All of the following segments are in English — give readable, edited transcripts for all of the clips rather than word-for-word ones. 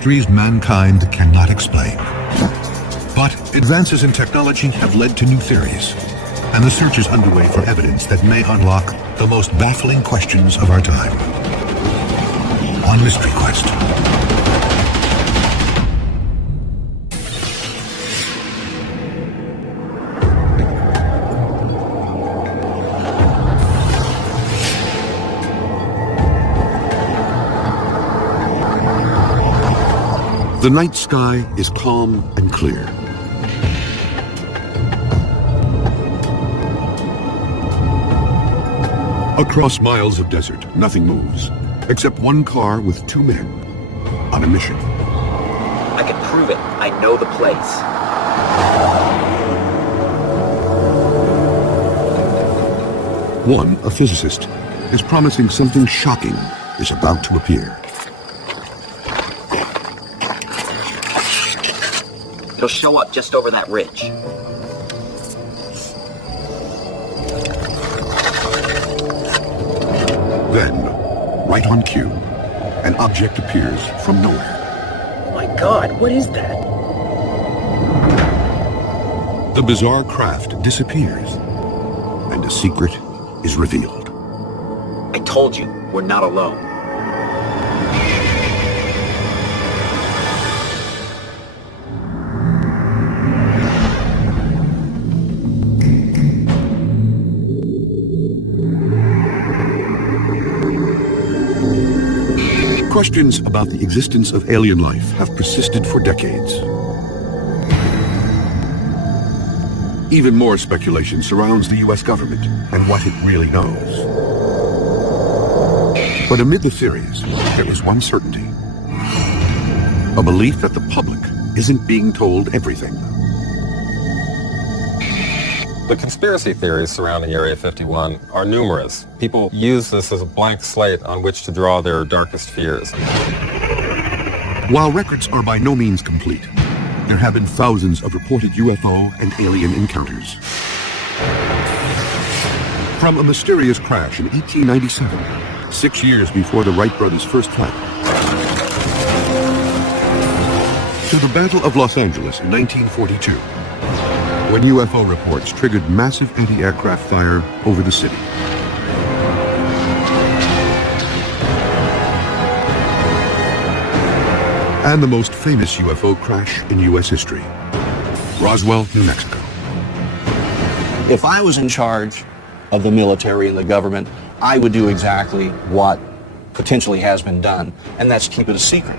mysteries mankind cannot explain. But advances in technology have led to new theories, and the search is underway for evidence that may unlock the most baffling questions of our time. On Mystery Quest. The night sky is calm and clear. Across miles of desert, nothing moves, except one car with two men on a mission. I can prove it. I know the place. One, a physicist, is promising something shocking is about to appear. It'll show up just over that ridge. Then, right on cue, an object appears from nowhere. Oh my God, what is that? The bizarre craft disappears, and a secret is revealed. I told you, we're not alone. Questions about the existence of alien life have persisted for decades. Even more speculation surrounds the U.S. government and what it really knows. But amid the theories, there is one certainty. A belief that the public isn't being told everything. The conspiracy theories surrounding Area 51 are numerous. People use this as a blank slate on which to draw their darkest fears. While records are by no means complete, there have been thousands of reported UFO and alien encounters. From a mysterious crash in 1897, 6 years before the Wright brothers' first flight, to the Battle of Los Angeles in 1942, when UFO reports triggered massive anti-aircraft fire over the city. And the most famous UFO crash in U.S. history, Roswell, New Mexico. If I was in charge of the military and the government, I would do exactly what potentially has been done, and that's keep it a secret.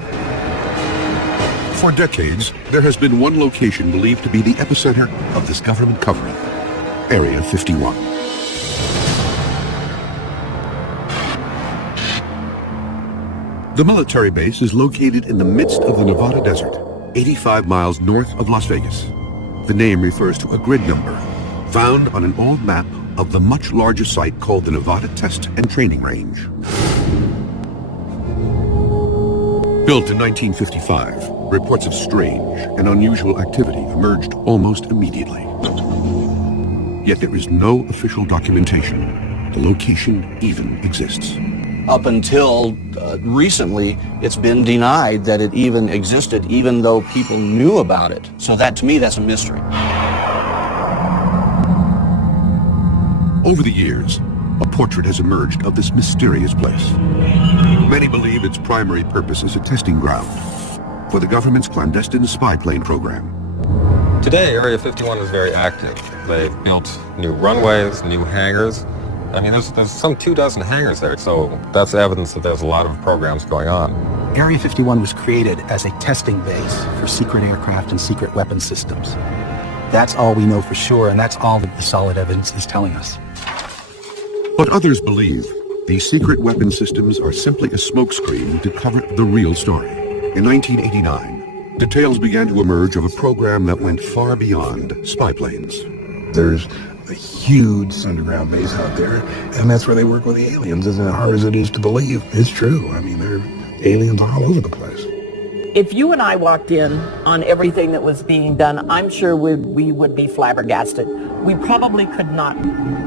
For decades, there has been one location believed to be the epicenter of this government cover-up, Area 51. The military base is located in the midst of the Nevada desert, 85 miles north of Las Vegas. The name refers to a grid number found on an old map of the much larger site called the Nevada Test and Training Range. Built in 1955, reports of strange and unusual activity emerged almost immediately. Yet there is no official documentation the location even exists. Up until recently, it's been denied that it even existed, even though people knew about it. So that, to me, that's a mystery. Over the years, a portrait has emerged of this mysterious place. Many believe its primary purpose is a testing ground for the government's clandestine spy plane program. Today, Area 51 is very active. They've built new runways, new hangars. I mean, there's some 24 hangars there, so that's evidence that there's a lot of programs going on. Area 51 was created as a testing base for secret aircraft and secret weapon systems. That's all we know for sure, and that's all that the solid evidence is telling us. But others believe these secret weapon systems are simply a smokescreen to cover the real story. In 1989, details began to emerge of a program that went far beyond spy planes. There's a huge underground base out there, and that's where they work with the aliens. As hard as it is to believe, it's true. I mean, there are aliens all over the place. If you and I walked in on everything that was being done, I'm sure we would be flabbergasted. We probably could not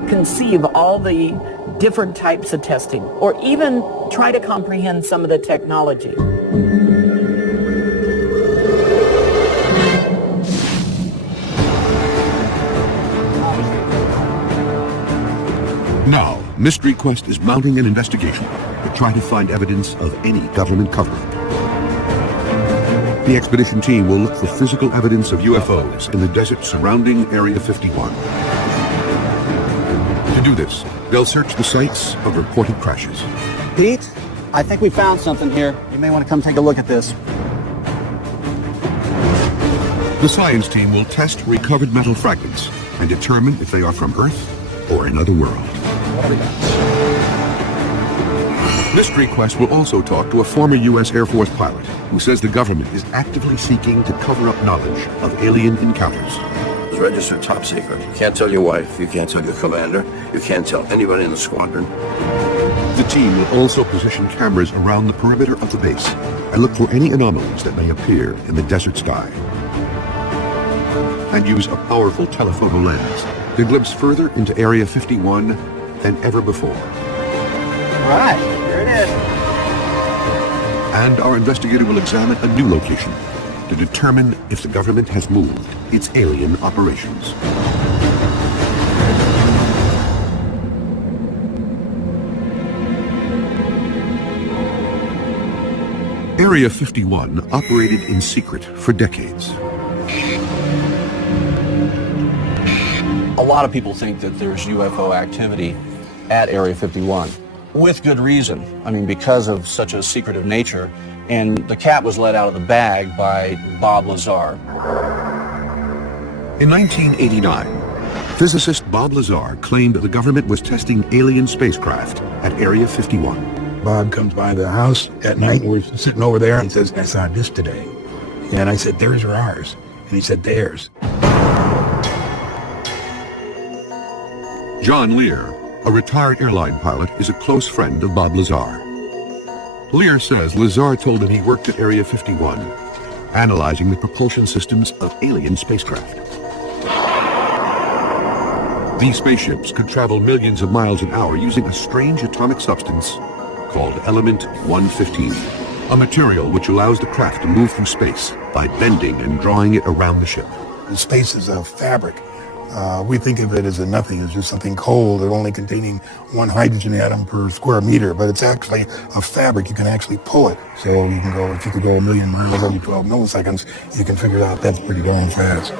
conceive all the different types of testing, or even try to comprehend some of the technology. Mystery Quest is mounting an investigation to try to find evidence of any government cover-up. The expedition team will look for physical evidence of UFOs in the desert surrounding Area 51. To do this, they'll search the sites of reported crashes. Pete, I think we found something here. You may want to come take a look at this. The science team will test recovered metal fragments and determine if they are from Earth or another world. Mystery Quest will also talk to a former U.S. Air Force pilot who says the government is actively seeking to cover up knowledge of alien encounters. It's registered top secret. You can't tell your wife, you can't tell your commander, you can't tell anybody in the squadron. The team will also position cameras around the perimeter of the base and look for any anomalies that may appear in the desert sky. And use a powerful telephoto lens to glimpse further into Area 51 than ever before. All right, here it is. And our investigator will examine a new location to determine if the government has moved its alien operations. Area 51 operated in secret for decades. A lot of people think that there's UFO activity at Area 51, with good reason. I mean, because of such a secretive nature, and the cat was let out of the bag by Bob Lazar. In 1989, physicist Bob Lazar claimed that the government was testing alien spacecraft at Area 51. Bob comes by the house at night, and we're sitting over there, and he says, I saw this today. And I said, theirs or ours? And he said, theirs. John Lear, a retired airline pilot, is a close friend of Bob Lazar. Lear says Lazar told him he worked at Area 51, analyzing the propulsion systems of alien spacecraft. These spaceships could travel millions of miles an hour using a strange atomic substance called Element 115, a material which allows the craft to move through space by bending and drawing it around the ship. Space is a fabric. We think of it as a nothing, as just something cold or only containing one hydrogen atom per square meter, but it's actually a fabric. You can actually pull it. So you can go, if you could go 1 million miles every 12 milliseconds, you can figure out that's pretty darn fast.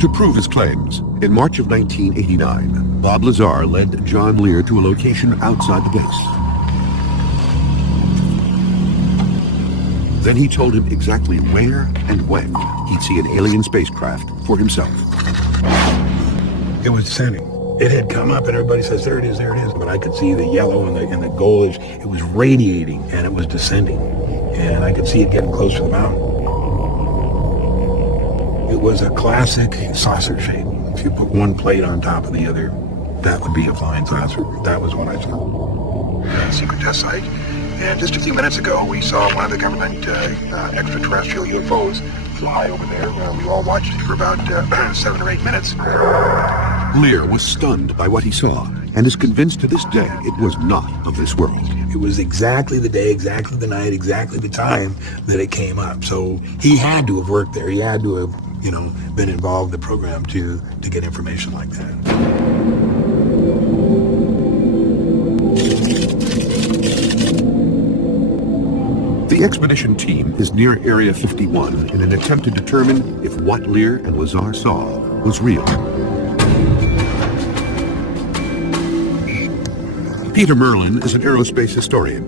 To prove his claims, in March of 1989, Bob Lazar led John Lear to a location outside the base. Then he told him exactly where and when he'd see an alien spacecraft for himself. It was descending. It had come up and everybody says, there it is, but I could see the yellow and the goldish. It was radiating and it was descending. And I could see it getting close to the mountain. It was a classic saucer shape. If you put one plate on top of the other, that would be a flying saucer. That was what I saw. Secret test site. And just a few minutes ago, we saw one of the government extraterrestrial UFOs fly over there. We all watched it for about 7 or 8 minutes. Lear was stunned by what he saw and is convinced to this day it was not of this world. It was exactly the day, exactly the night, exactly the time that it came up. So he had to have worked there. He had to have, been involved in the program to get information like that. The expedition team is near Area 51 in an attempt to determine if what Lear and Lazar saw was real. Peter Merlin is an aerospace historian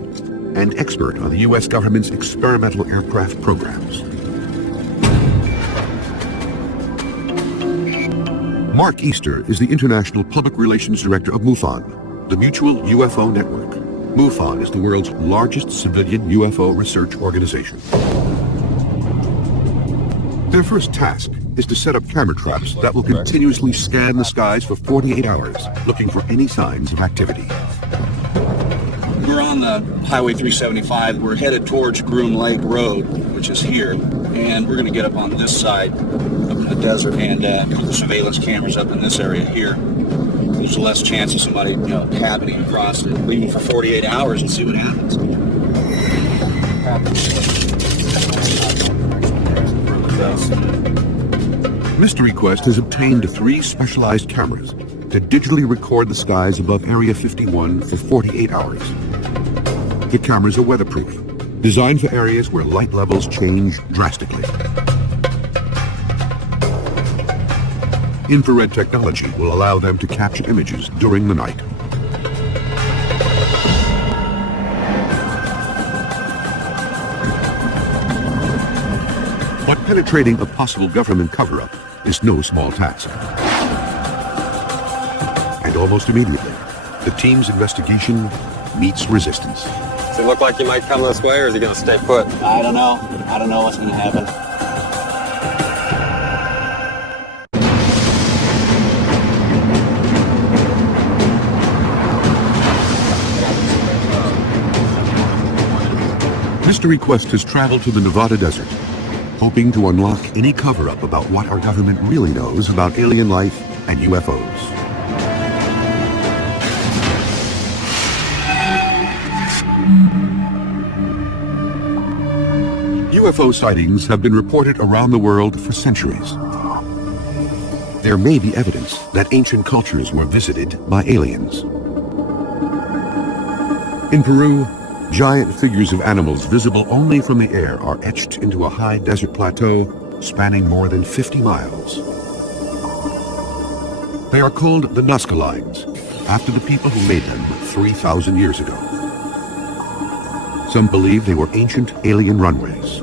and expert on the U.S. government's experimental aircraft programs. Mark Easter is the International Public Relations Director of MUFON, the Mutual UFO Network. MUFON is the world's largest civilian UFO research organization. Their first task is to set up camera traps that will continuously scan the skies for 48 hours, looking for any signs of activity. We're on the Highway 375. We're headed towards Groom Lake Road, which is here, and we're going to get up on this side up in the desert and put the surveillance cameras up in this area here. There's less chance of somebody, happening across it, leaving for 48 hours and see what happens. us. Mystery Quest has obtained 3 specialized cameras to digitally record the skies above Area 51 for 48 hours. The cameras are weatherproof, designed for areas where light levels change drastically. Infrared technology will allow them to capture images during the night. But penetrating a possible government cover-up is no small task. And almost immediately, the team's investigation meets resistance. Does it look like you might come this way, or is he going to stay put? I don't know. I don't know what's going to happen. Mystery Quest has traveled to the Nevada desert, hoping to unlock any cover-up about what our government really knows about alien life and UFOs. UFO sightings have been reported around the world for centuries. There may be evidence that ancient cultures were visited by aliens. In Peru, giant figures of animals visible only from the air are etched into a high desert plateau spanning more than 50 miles. They are called the Nazca Lines, after the people who made them 3,000 years ago. Some believe they were ancient alien runways.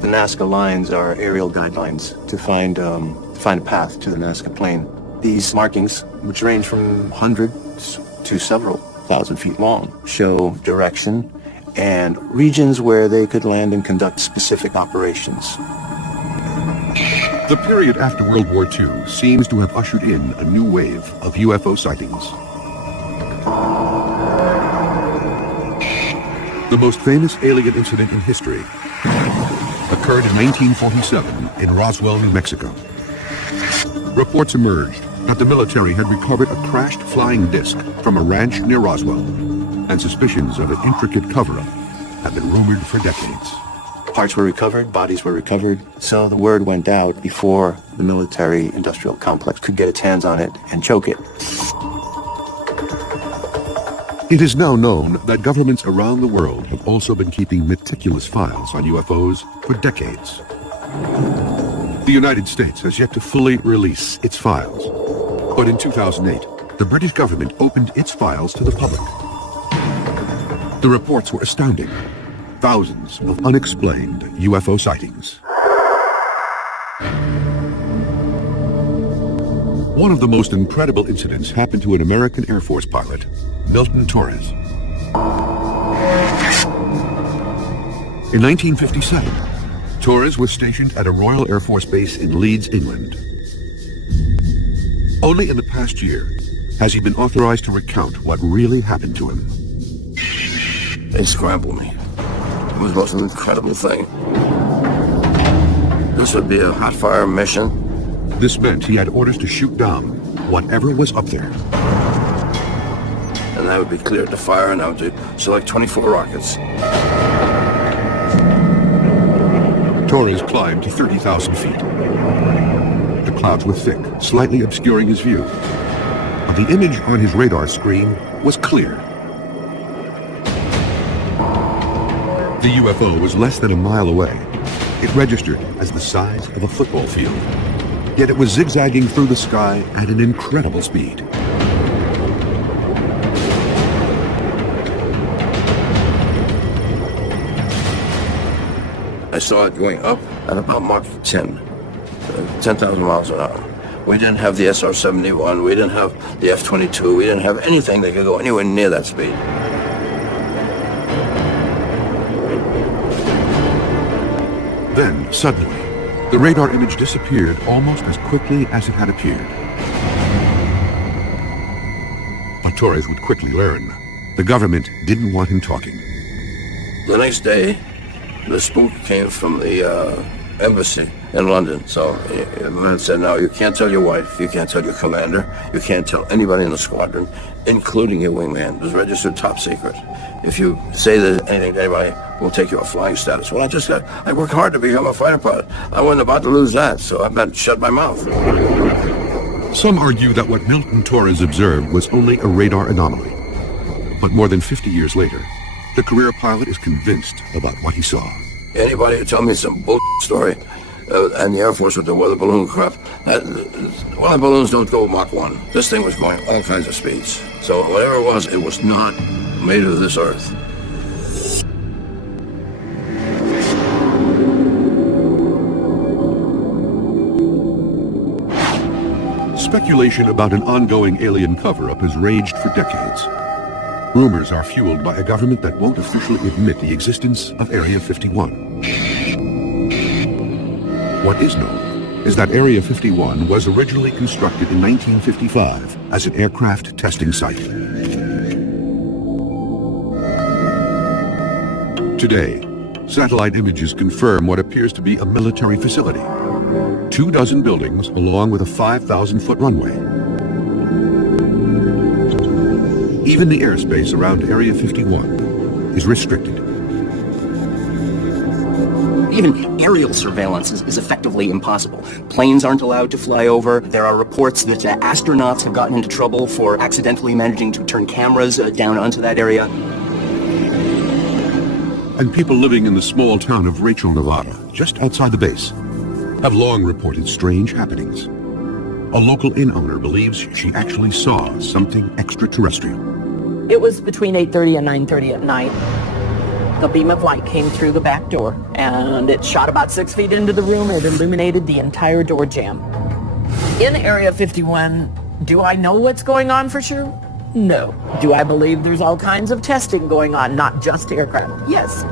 The Nazca lines are aerial guidelines to find a path to the Nazca Plain. These markings, which range from hundreds to several thousand feet long, show direction and regions where they could land and conduct specific operations. The period after World War II seems to have ushered in a new wave of UFO sightings. The most famous alien incident in history occurred in 1947 in Roswell, New Mexico. Reports emerged that the military had recovered a crashed flying disc from a ranch near Roswell, and suspicions of an intricate cover-up have been rumored for decades. Parts were recovered, bodies were recovered, so the word went out before the military-industrial complex could get its hands on it and choke it. It is now known that governments around the world have also been keeping meticulous files on UFOs for decades. The United States has yet to fully release its files, but in 2008, the British government opened its files to the public. The reports were astounding. Thousands of unexplained UFO sightings. One of the most incredible incidents happened to an American Air Force pilot, Milton Torres. In 1957, Torres was stationed at a Royal Air Force base in Leeds, England. Only in the past year has he been authorized to recount what really happened to him. They scrambled me. It was the most incredible thing. This would be a hot fire mission. This meant he had orders to shoot down whatever was up there. And I would be cleared to fire, and I would select 24 rockets. Torres climbed to 30,000 feet. The clouds were thick, slightly obscuring his view. But the image on his radar screen was clear. The UFO was less than a mile away. It registered as the size of a football field. Yet it was zigzagging through the sky at an incredible speed. I saw it going up at about Mach 10, 10,000 miles an hour. We didn't have the SR-71, we didn't have the F-22, we didn't have anything that could go anywhere near that speed. Then, suddenly, the radar image disappeared almost as quickly as it had appeared. But Torres would quickly learn. The government didn't want him talking. The next day, the spook came from the embassy in London. So the man said, "No, you can't tell your wife, you can't tell your commander, you can't tell anybody in the squadron, including your wingman. It was registered top secret. If you say there's anything to anybody, we'll take you off flying status. Well, I work hard to become a fighter pilot. I wasn't about to lose that, so I better shut my mouth. Some argue that what Milton Torres observed was only a radar anomaly. But more than 50 years later, the career pilot is convinced about what he saw. Anybody who tell me some bull story, and the Air Force with the weather balloon crap, weather balloons don't go Mach 1. This thing was going all kinds of speeds. So whatever it was not made of this earth. Speculation about an ongoing alien cover-up has raged for decades. Rumors are fueled by a government that won't officially admit the existence of Area 51. What is known is that Area 51 was originally constructed in 1955 as an aircraft testing site. Today, satellite images confirm what appears to be a military facility. 24 buildings along with a 5,000-foot runway. Even the airspace around Area 51 is restricted. Even aerial surveillance is effectively impossible. Planes aren't allowed to fly over. There are reports that astronauts have gotten into trouble for accidentally managing to turn cameras down onto that area. And people living in the small town of Rachel, Nevada, just outside the base, have long reported strange happenings. A local inn owner believes she actually saw something extraterrestrial. It was between 8:30 and 9:30 at night. The beam of light came through the back door, and it shot about 6 feet into the room. It illuminated the entire door jamb. In Area 51, do I know what's going on for sure? No. Do I believe there's all kinds of testing going on, not just aircraft? Yes.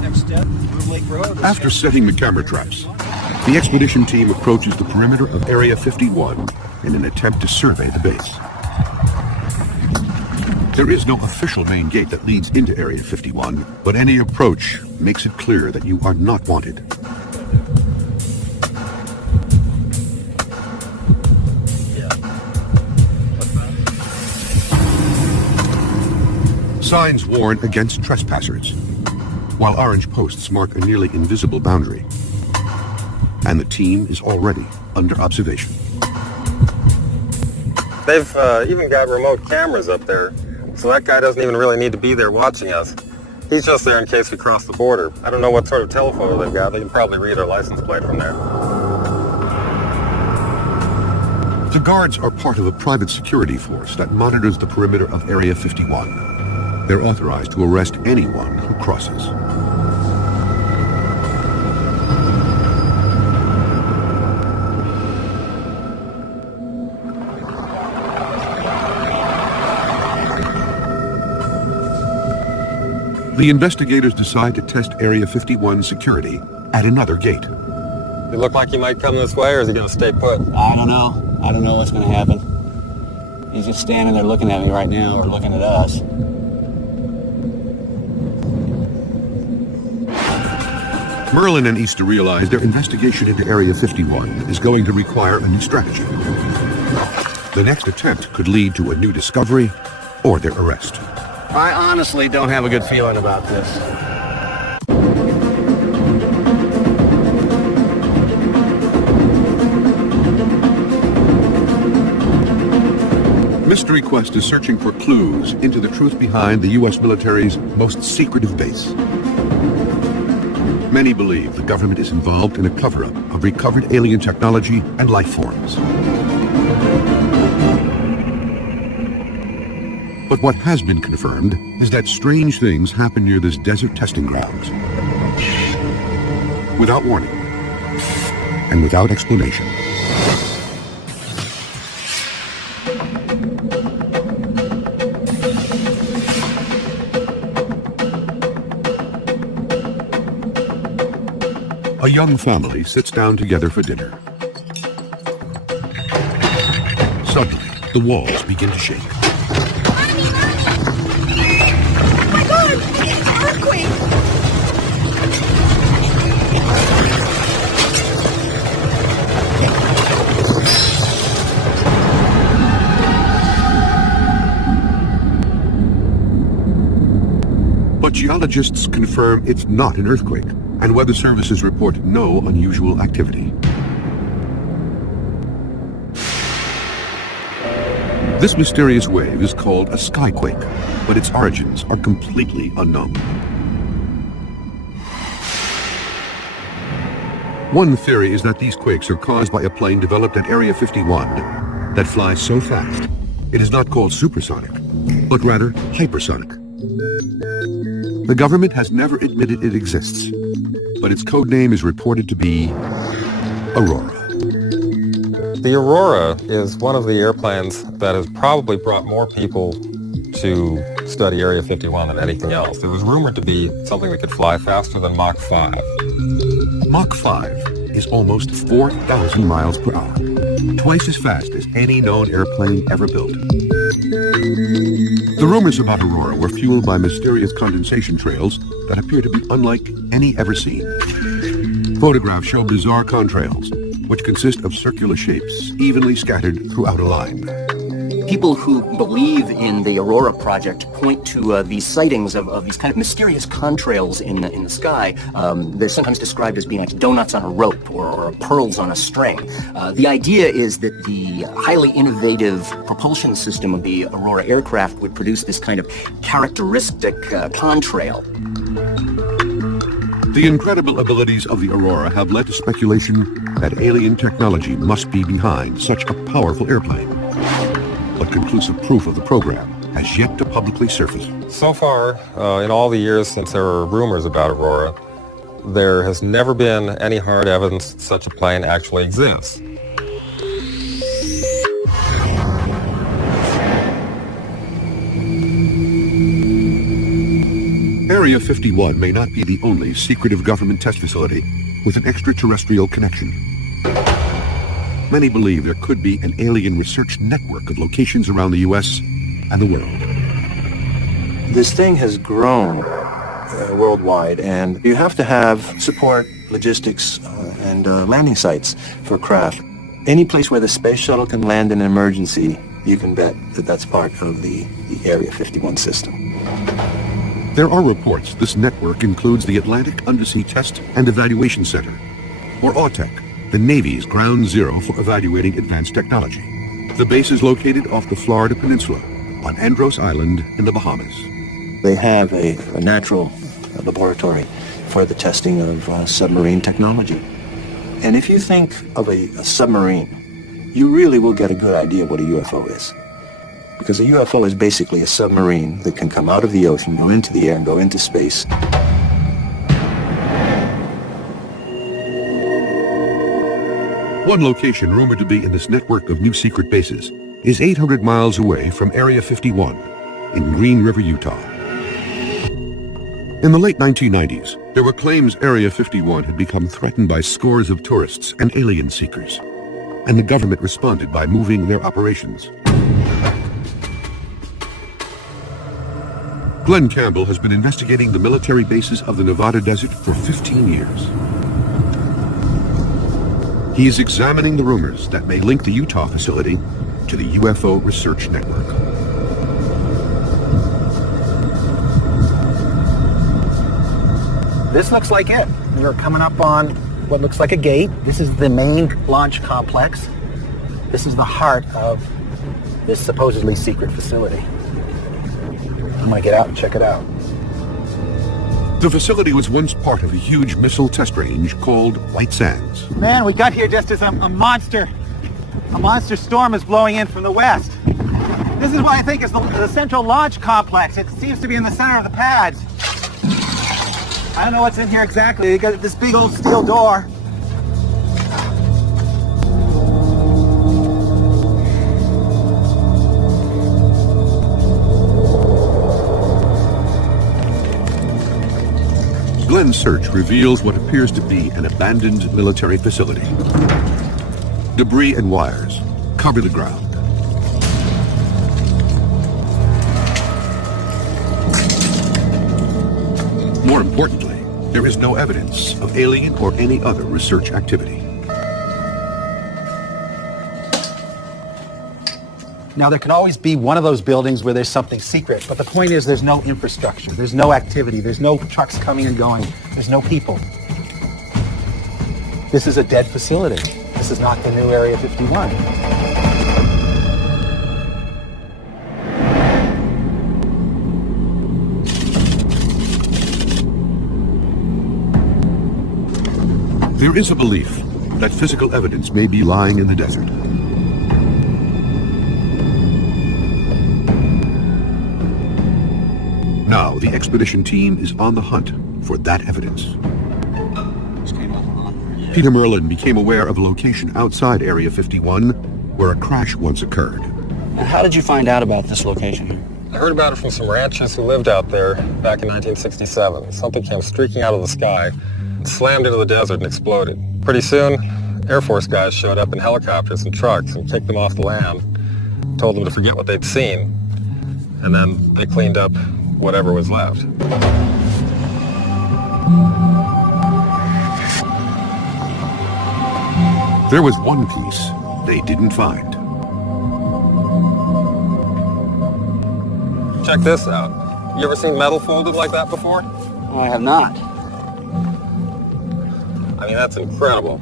Next step, Groom Lake Road. After setting the camera traps, the expedition team approaches the perimeter of Area 51 in an attempt to survey the base. There is no official main gate that leads into Area 51, but any approach makes it clear that you are not wanted. Signs warn against trespassers, while orange posts mark a nearly invisible boundary. And the team is already under observation. They've even got remote cameras up there, so that guy doesn't even really need to be there watching us. He's just there in case we cross the border. I don't know what sort of telephoto they've got. They can probably read our license plate from there. The guards are part of a private security force that monitors the perimeter of Area 51. They're authorized to arrest anyone who crosses. The investigators decide to test Area 51 security at another gate. It look like he might come this way, or is he going to stay put? I don't know. I don't know what's going to happen. He's just standing there looking at me right now, or looking at us. Merlin and Easter realize their investigation into Area 51 is going to require a new strategy. The next attempt could lead to a new discovery or their arrest. I honestly don't have a good feeling about this. Mystery Quest is searching for clues into the truth behind the U.S. military's most secretive base. Many believe the government is involved in a cover-up of recovered alien technology and life forms. But what has been confirmed is that strange things happen near this desert testing grounds. Without warning and without explanation. A young family sits down together for dinner. Suddenly, the walls begin to shake. But geologists confirm it's not an earthquake, and weather services report no unusual activity. This mysterious wave is called a skyquake, but its origins are completely unknown. One theory is that these quakes are caused by a plane developed at Area 51 that flies so fast it is not called supersonic, but rather hypersonic. The government has never admitted it exists, but its code name is reported to be Aurora. The Aurora is one of the airplanes that has probably brought more people to study Area 51 than anything else. It was rumored to be something that could fly faster than Mach 5. Mach 5 is almost 4,000 miles per hour, twice as fast as any known airplane ever built. The rumors about Aurora were fueled by mysterious condensation trails that appear to be unlike any ever seen. Photographs show bizarre contrails, which consist of circular shapes evenly scattered throughout a line. People who believe in the Aurora project point to these sightings of these kind of mysterious contrails in the sky. They're sometimes described as being like donuts on a rope or pearls on a string. The idea is that the highly innovative propulsion system of the Aurora aircraft would produce this kind of characteristic contrail. The incredible abilities of the Aurora have led to speculation that alien technology must be behind such a powerful airplane. But conclusive proof of the program has yet to publicly surface. So far, in all the years since there were rumors about Aurora, there has never been any hard evidence that such a plane actually exists. Area 51 may not be the only secretive government test facility with an extraterrestrial connection. Many believe there could be an alien research network of locations around the U.S. and the world. This thing has grown worldwide, and you have to have support, logistics, and landing sites for craft. Any place where the space shuttle can land in an emergency, you can bet that that's part of the Area 51 system. There are reports this network includes the Atlantic Undersea Test and Evaluation Center, or AUTEC, the Navy's ground zero for evaluating advanced technology. The base is located off the Florida Peninsula on Andros Island in the Bahamas. They have a natural laboratory for the testing of submarine technology. And if you think of a submarine, you really will get a good idea what a UFO is. Because a UFO is basically a submarine that can come out of the ocean, go into the air, and go into space. One location rumored to be in this network of new secret bases is 800 miles away from Area 51 in Green River, Utah. In the late 1990s, there were claims Area 51 had become threatened by scores of tourists and alien seekers, and the government responded by moving their operations. Glenn Campbell has been investigating the military bases of the Nevada desert for 15 years. He is examining the rumors that may link the Utah facility to the UFO research network. This looks like it. We're coming up on what looks like a gate. This is the main launch complex. This is the heart of this supposedly secret facility. I'm gonna get out and check it out. The facility was once part of a huge missile test range called White Sands. Man, we got here just as a monster storm is blowing in from the west. This is what I think is the central launch complex. It seems to be in the center of the pads. I don't know what's in here exactly. They got this big old steel door. Glenn's search reveals what appears to be an abandoned military facility. Debris and wires cover the ground. More importantly, there is no evidence of alien or any other research activity. Now, there can always be one of those buildings where there's something secret, but the point is there's no infrastructure, there's no activity, there's no trucks coming and going, there's no people. This is a dead facility. This is not the new Area 51. There is a belief that physical evidence may be lying in the desert. Now, the expedition team is on the hunt for that evidence. Peter Merlin became aware of a location outside Area 51 where a crash once occurred. How did you find out about this location? I heard about it from some ranchers who lived out there back in 1967. Something came streaking out of the sky, slammed into the desert and exploded. Pretty soon, Air Force guys showed up in helicopters and trucks and kicked them off the land, told them to forget what they'd seen, and then they cleaned up whatever was left. There was one piece they didn't find. Check this out. You ever seen metal folded like that before? I have not. I mean, that's incredible.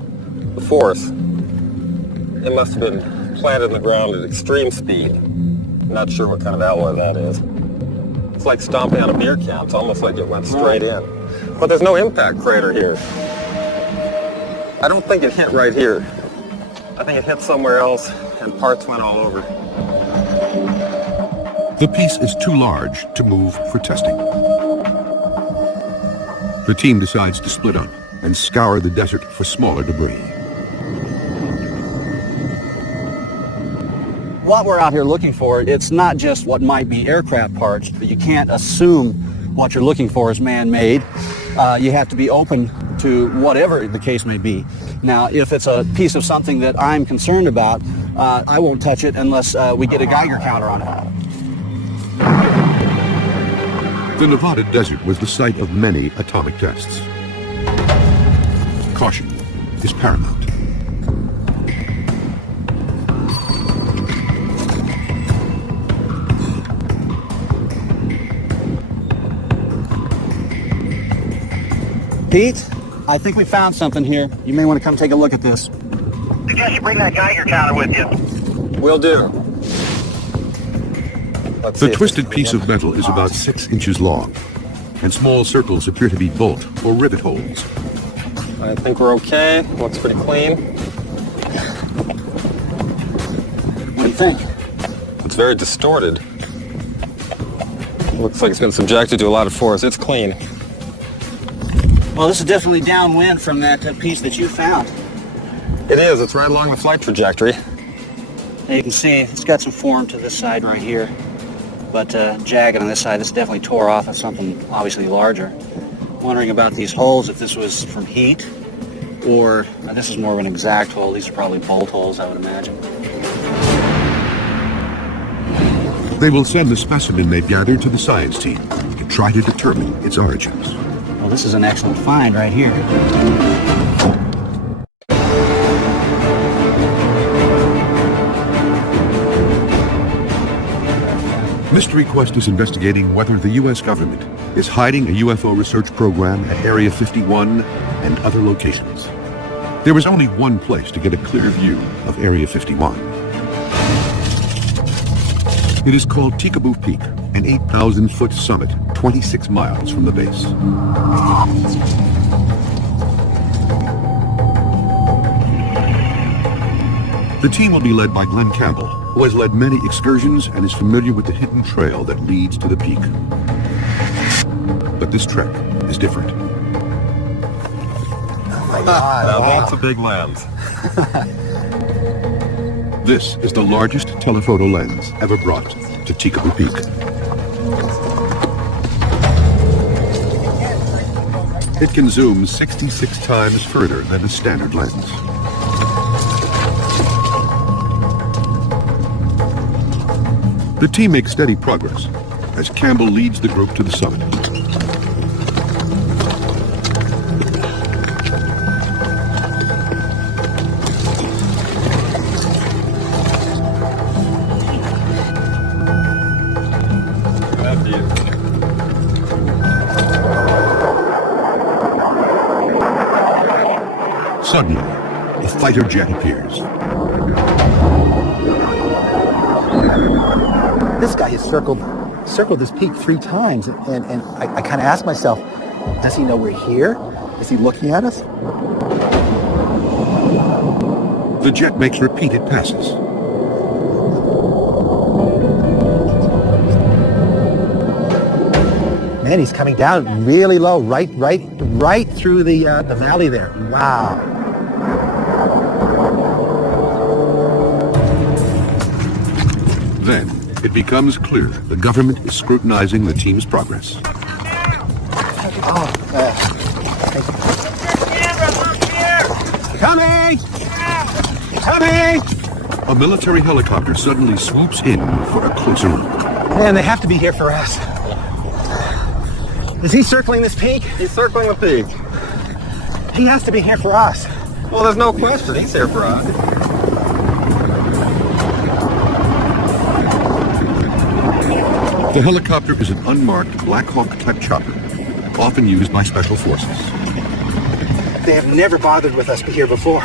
The force, it must have been planted in the ground at extreme speed. Not sure what kind of alloy that is. It's like stomping on a beer can. It's almost like it went straight in. But there's no impact crater here. I don't think it hit right here. I think it hit somewhere else and parts went all over. The piece is too large to move for testing. The team decides to split up and scour the desert for smaller debris. What we're out here looking for, it's not just what might be aircraft parts, but you can't assume what you're looking for is man-made. You have to be open to whatever the case may be. Now, if it's a piece of something that I'm concerned about, I won't touch it unless we get a Geiger counter on it. The Nevada desert was the site of many atomic tests. Caution is paramount. Pete, I think we found something here. You may want to come take a look at this. I guess you bring that Geiger counter with you. Will do. The twisted piece of metal is about 6 inches long, and small circles appear to be bolt or rivet holes. I think we're okay. Looks pretty clean. What do you think? It's very distorted. Looks like it's been subjected to a lot of force. It's clean. Well, this is definitely downwind from that piece that you found. It is. It's right along the flight trajectory. You can see it's got some form to this side right here, but jagged on this side. This definitely tore off of something obviously larger. Wondering about these holes, if this was from heat, or this is more of an exact hole. These are probably bolt holes, I would imagine. They will send the specimen they've gathered to the science team to try to determine its origins. Well, this is an excellent find right here. Mystery Quest is investigating whether the U.S. government is hiding a UFO research program at Area 51 and other locations. There is only one place to get a clear view of Area 51. It is called Tikaboo Peak, an 8,000-foot summit 26 miles from the base. The team will be led by Glenn Campbell, who has led many excursions and is familiar with the hidden trail that leads to the peak. But this trek is different. Now that's a big lens. This is the largest telephoto lens ever brought to Tikaboo Peak. It can zoom 66 times further than a standard lens. The team makes steady progress as Campbell leads the group to the summit. Suddenly, a fighter jet appears. This guy has circled this peak 3 times, and I kind of ask myself, does he know we're here? Is he looking at us? The jet makes repeated passes. Man, he's coming down really low, right through the valley there. Wow. Then, it becomes clear the government is scrutinizing the team's progress. Coming! Coming! A military helicopter suddenly swoops in for a closer look. Man, they have to be here for us. Is he circling this peak? He's circling the peak. He has to be here for us. Well, there's no question. He's here for us. The helicopter is an unmarked Black Hawk-type chopper, often used by special forces. They have never bothered with us here before.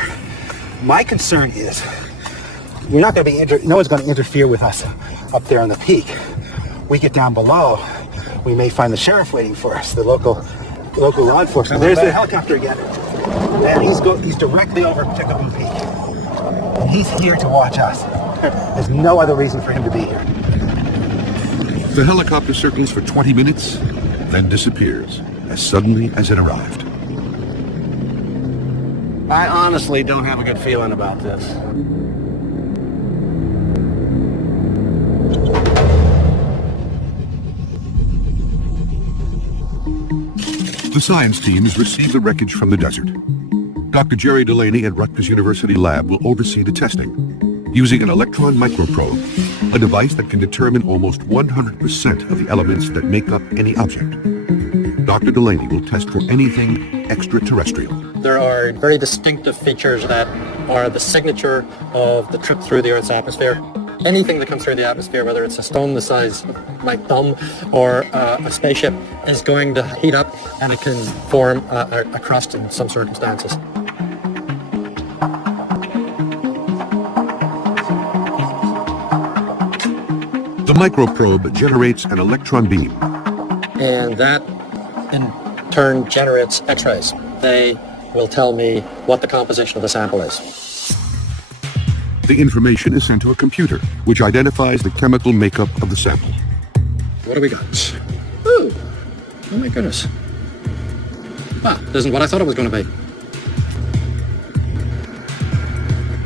My concern is we're not going to be no one's going to interfere with us up there on the peak. We get down below, we may find the sheriff waiting for us, the local law enforcement. There's the helicopter again. And he's directly over Documen Peak. And he's here to watch us. There's no other reason for him to be here. The helicopter circles for 20 minutes, then disappears as suddenly as it arrived. I honestly don't have a good feeling about this. The science teams receive the wreckage from the desert. Dr. Jerry Delaney at Rutgers University Lab will oversee the testing, using an electron microprobe, a device that can determine almost 100% of the elements that make up any object. Dr. Delaney will test for anything extraterrestrial. There are very distinctive features that are the signature of the trip through the Earth's atmosphere. Anything that comes through the atmosphere, whether it's a stone the size of my thumb or a spaceship, is going to heat up and it can form a crust in some circumstances. The microprobe generates an electron beam. And that, in turn, generates X-rays. They will tell me what the composition of the sample is. The information is sent to a computer, which identifies the chemical makeup of the sample. What do we got? Ooh, oh my goodness. Ah, this isn't what I thought it was going to be.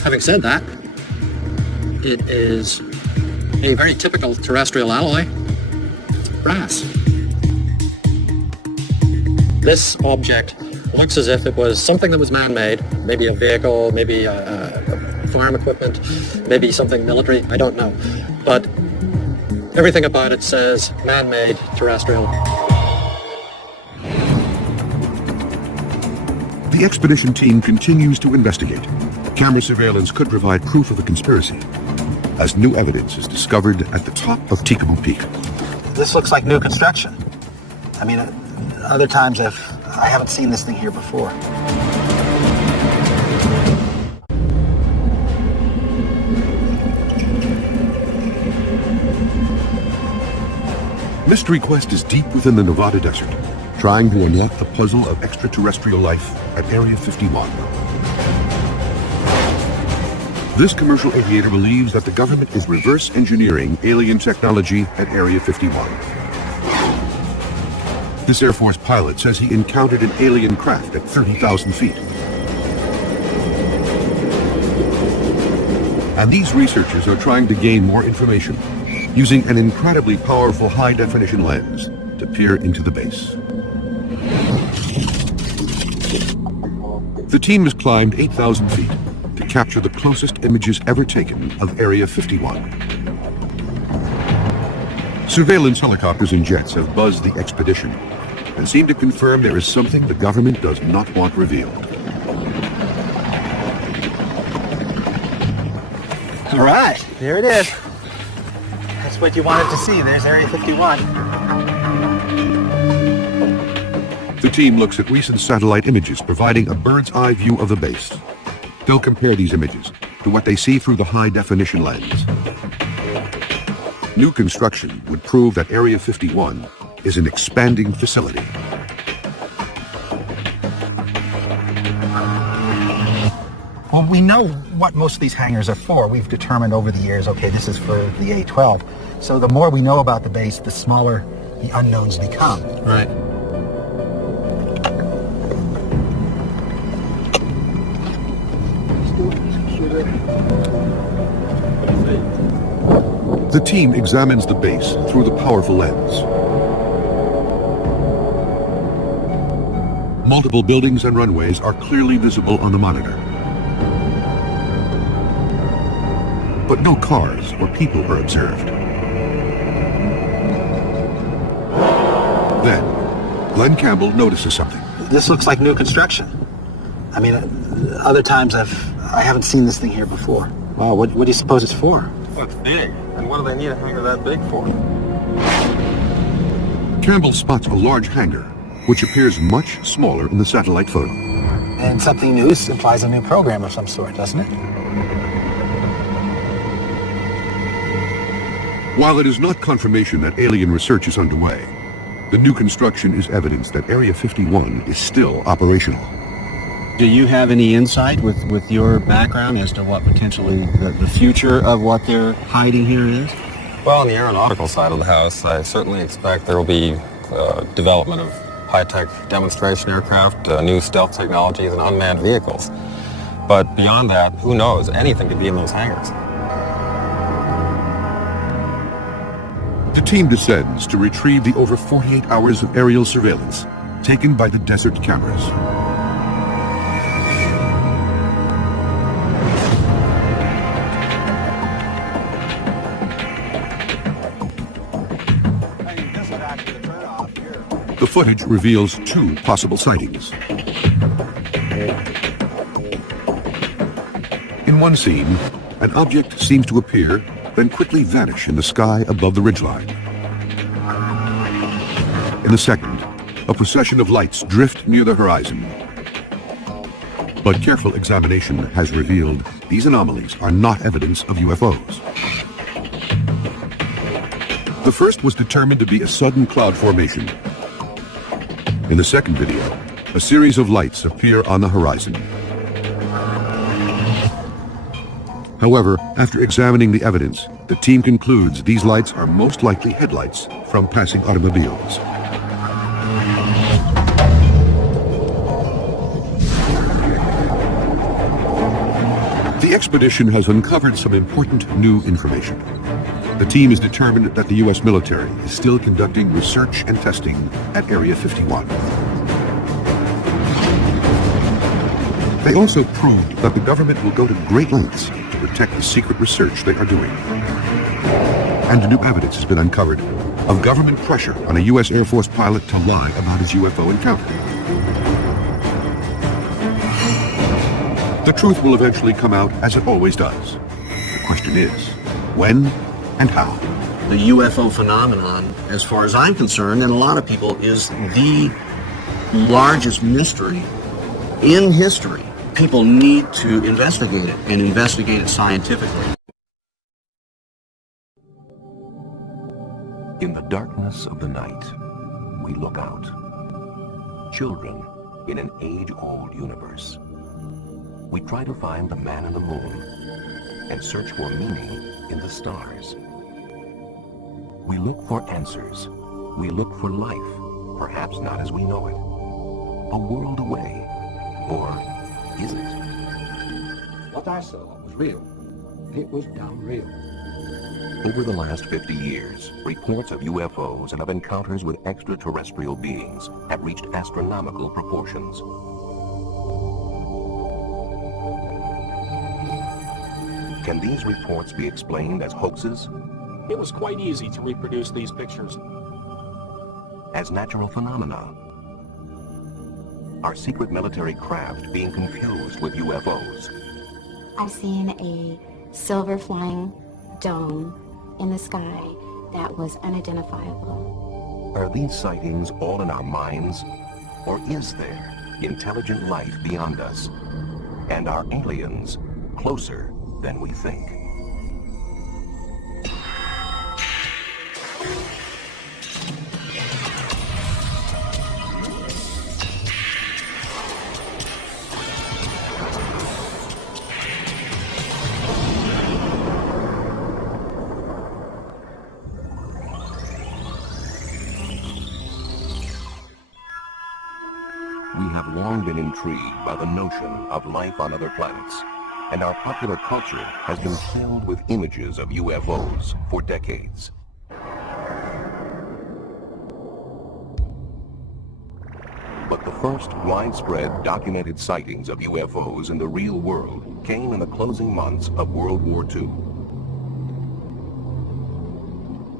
Having said that, it is a very typical terrestrial alloy, brass. This object looks as if it was something that was man-made, maybe a vehicle, maybe a farm equipment, maybe something military, I don't know. But everything about it says man-made terrestrial. The expedition team continues to investigate. Camera surveillance could provide proof of the conspiracy, as new evidence is discovered at the top of Documen Peak. This looks like new construction. I mean, other times I haven't seen this thing here before. Mystery Quest is deep within the Nevada desert, trying to unlock the puzzle of extraterrestrial life at Area 51. This commercial aviator believes that the government is reverse engineering alien technology at Area 51. This Air Force pilot says he encountered an alien craft at 30,000 feet. And these researchers are trying to gain more information, using an incredibly powerful high-definition lens to peer into the base. The team has climbed 8,000 feet to capture the closest images ever taken of Area 51. Surveillance helicopters and jets have buzzed the expedition and seem to confirm there is something the government does not want revealed. All right, there it is. That's what you wanted to see. There's Area 51. The team looks at recent satellite images, providing a bird's eye view of the base. They'll compare these images to what they see through the high-definition lens. New construction would prove that Area 51 is an expanding facility. Well, we know what most of these hangars are for. We've determined over the years, okay, this is for the A-12. So the more we know about the base, the smaller the unknowns become. Right. The team examines the base through the powerful lens. Multiple buildings and runways are clearly visible on the monitor. But no cars or people are observed. Then, Glenn Campbell notices something. This looks like new construction. I mean, other times I haven't seen this thing here before. Wow, what do you suppose it's for? Well, it's big. And what do they need a hangar that big for? Campbell spots a large hangar, which appears much smaller in the satellite photo. And something new implies a new program of some sort, doesn't it? While it is not confirmation that alien research is underway, the new construction is evidence that Area 51 is still operational. Do you have any insight with your background as to what potentially the future of what they're hiding here is? Well, on the aeronautical side of the house, I certainly expect there will be development of high-tech demonstration aircraft, new stealth technologies, and unmanned vehicles. But beyond that, who knows? Anything could be in those hangars. The team descends to retrieve the over 48 hours of aerial surveillance taken by the desert cameras. The footage reveals two possible sightings. In one scene, an object seems to appear, then quickly vanish in the sky above the ridgeline. In the second, a procession of lights drift near the horizon. But careful examination has revealed these anomalies are not evidence of UFOs. The first was determined to be a sudden cloud formation. In the second video, a series of lights appear on the horizon. However, after examining the evidence, the team concludes these lights are most likely headlights from passing automobiles. The expedition has uncovered some important new information. The team is determined that the U.S. military is still conducting research and testing at Area 51. They also proved that the government will go to great lengths to protect the secret research they are doing. And new evidence has been uncovered of government pressure on a U.S. Air Force pilot to lie about his UFO encounter. The truth will eventually come out, as it always does. The question is, when and how? The UFO phenomenon, as far as I'm concerned, and a lot of people, is the largest mystery in history. People need to investigate it, and investigate it scientifically. In the darkness of the night, we look out. Children in an age-old universe. We try to find the man in the moon and search for meaning in the stars. We look for answers. We look for life, perhaps not as we know it. A world away, or is it? What I saw was real. It was damn real. Over the last 50 years, reports of UFOs and of encounters with extraterrestrial beings have reached astronomical proportions. Can these reports be explained as hoaxes? It was quite easy to reproduce these pictures. As natural phenomena? Are secret military craft being confused with UFOs? I've seen a silver flying dome in the sky that was unidentifiable. Are these sightings all in our minds? Or is there intelligent life beyond us? And are aliens closer than we think? We have long been intrigued by the notion of life on other planets, and our popular culture has been filled with images of UFOs for decades. But the first widespread documented sightings of UFOs in the real world came in the closing months of World War II.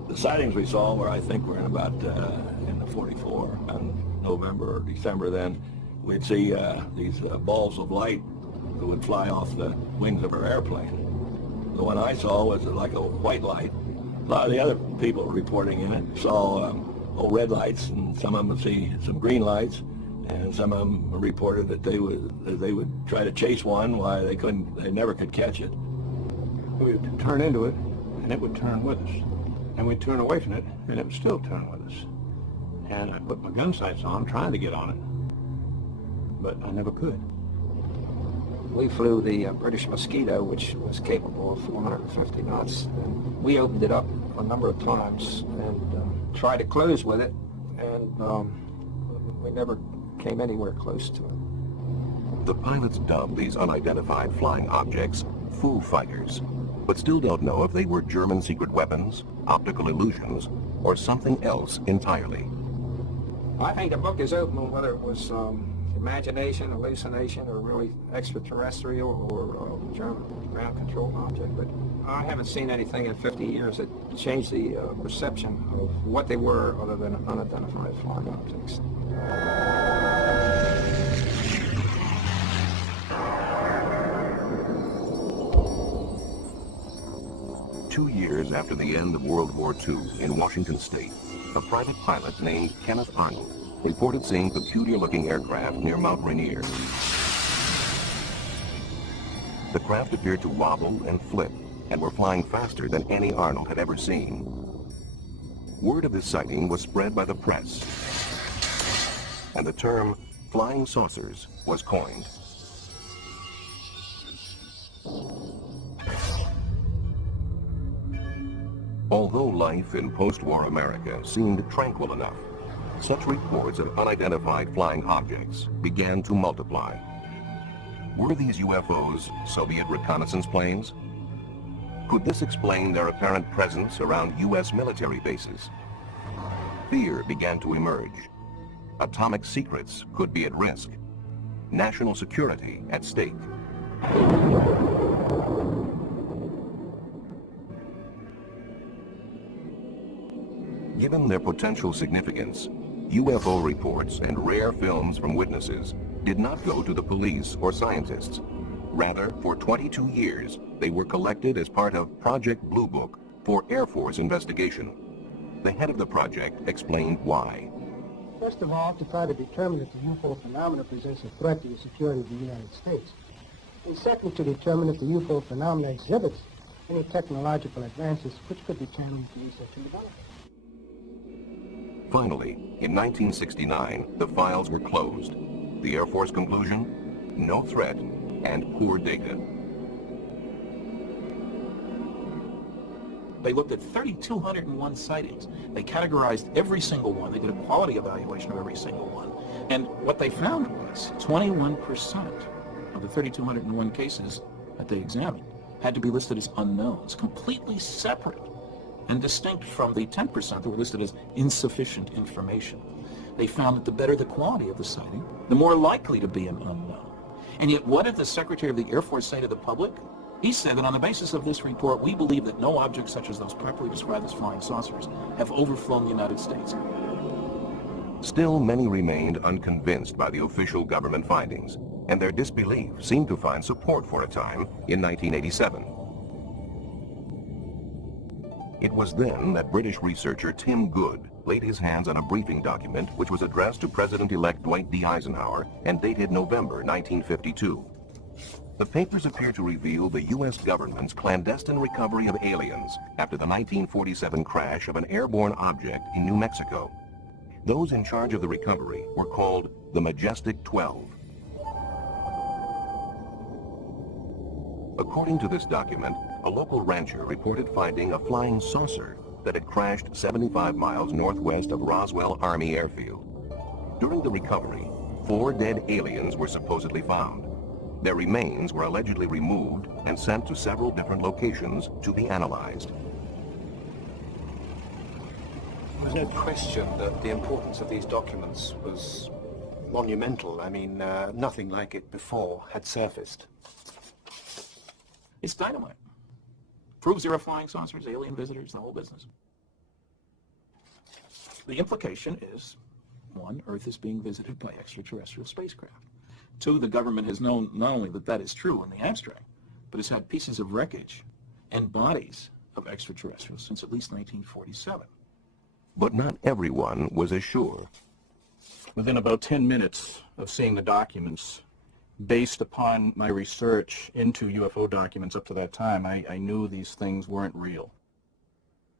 The sightings we saw were, I think, were in about in the 44, and November or December then. We'd see these balls of light that would fly off the wings of our airplane. The one I saw was like a white light. A lot of the other people reporting in it saw red lights, and some of them would see some green lights, and some of them reported that they would try to chase one while they never could catch it. We would turn into it, and it would turn with us. And we'd turn away from it, and it would still turn with us. And I put my gun sights on, trying to get on it, but I never could. We flew the British Mosquito, which was capable of 450 knots. And we opened it up a number of times and tried to close with it, and we never came anywhere close to it. The pilots dubbed these unidentified flying objects Foo Fighters, but still don't know if they were German secret weapons, optical illusions, or something else entirely. I think the book is open on whether it was imagination, hallucination, or really extraterrestrial or German ground control object, but I haven't seen anything in 50 years that changed the perception of what they were other than unidentified flying objects. 2 years after the end of World War II in Washington State, a private pilot named Kenneth Arnold reported seeing peculiar-looking aircraft near Mount Rainier. The craft appeared to wobble and flip and were flying faster than any Arnold had ever seen. Word of this sighting was spread by the press, and the term flying saucers was coined. Although life in post-war America seemed tranquil enough, such reports of unidentified flying objects began to multiply. Were these UFOs Soviet reconnaissance planes? Could this explain their apparent presence around U.S. military bases? Fear began to emerge. Atomic secrets could be at risk. National security at stake. Given their potential significance, UFO reports and rare films from witnesses did not go to the police or scientists. Rather, for 22 years, they were collected as part of Project Blue Book for Air Force investigation. The head of the project explained why. First of all, to try to determine if the UFO phenomena presents a threat to the security of the United States. And second, to determine if the UFO phenomena exhibits any technological advances which could be channeled into research and development. Finally, in 1969, the files were closed. The Air Force conclusion? No threat and poor data. They looked at 3,201 sightings. They categorized every single one. They did a quality evaluation of every single one. And what they found was 21% of the 3,201 cases that they examined had to be listed as unknowns, completely separate and distinct from the 10% that were listed as insufficient information. They found that the better the quality of the sighting, the more likely to be an unknown. And yet, what did the Secretary of the Air Force say to the public? He said that on the basis of this report, we believe that no objects such as those properly described as flying saucers have overflown the United States. Still, many remained unconvinced by the official government findings, and their disbelief seemed to find support for a time in 1987. It was then that British researcher Tim Good laid his hands on a briefing document which was addressed to President-elect Dwight D. Eisenhower and dated November 1952. The papers appear to reveal the U.S. government's clandestine recovery of aliens after the 1947 crash of an airborne object in New Mexico. Those in charge of the recovery were called the Majestic 12. According to this document, a local rancher reported finding a flying saucer that had crashed 75 miles northwest of Roswell Army Airfield. During the recovery, 4 dead aliens were supposedly found. Their remains were allegedly removed and sent to several different locations to be analyzed. There's no question that the importance of these documents was monumental. I mean, nothing like it before had surfaced. It's dynamite. Proves there are flying saucers, alien visitors, the whole business. The implication is, 1, Earth is being visited by extraterrestrial spacecraft. 2, the government has known not only that that is true in the abstract, but has had pieces of wreckage and bodies of extraterrestrials since at least 1947. But not everyone was as sure. Within about 10 minutes of seeing the documents, based upon my research into UFO documents up to that time, I knew these things weren't real.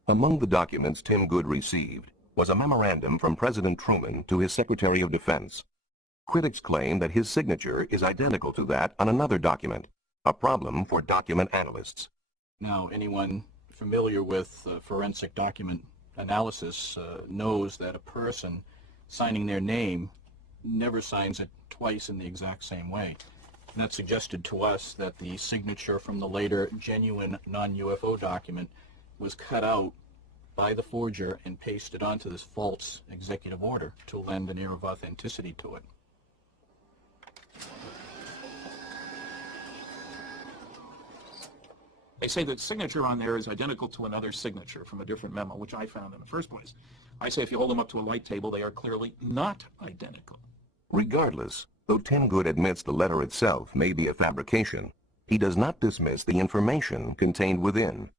Among the documents Tim Good received was a memorandum from President Truman to his Secretary of Defense. Critics claim that his signature is identical to that on another document, a problem for document analysts. Now, anyone familiar with forensic document analysis knows that a person signing their name never signs it twice in the exact same way. And that suggested to us that the signature from the later genuine non-UFO document was cut out by the forger and pasted onto this false executive order to lend an air of authenticity to it. They say that signature on there is identical to another signature from a different memo, which I found in the first place. I say if you hold them up to a light table, they are clearly not identical. Regardless, though Tim Good admits the letter itself may be a fabrication, he does not dismiss the information contained within.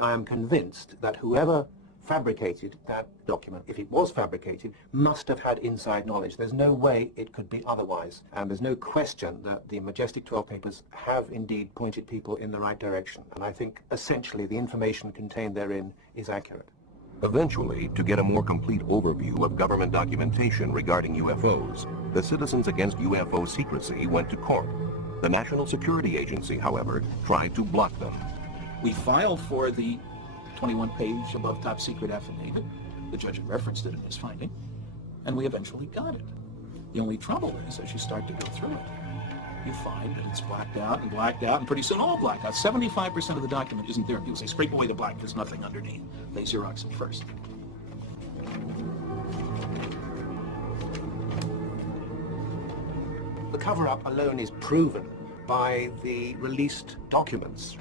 I am convinced that whoever fabricated that document, if it was fabricated, must have had inside knowledge. There's no way it could be otherwise. And there's no question that the Majestic 12 papers have indeed pointed people in the right direction. And I think essentially the information contained therein is accurate. Eventually, to get a more complete overview of government documentation regarding UFOs, the Citizens Against UFO Secrecy went to court. The National Security Agency, however, tried to block them. We filed for the 21-page above top secret affidavit. The judge referenced it in his finding, and we eventually got it. The only trouble is, as you start to go through it, you find that it's blacked out, and pretty soon all blacked out. 75% of the document isn't there. People say, scrape away the black, there's nothing underneath. They Xerox it first. The cover-up alone is proven by the released documents,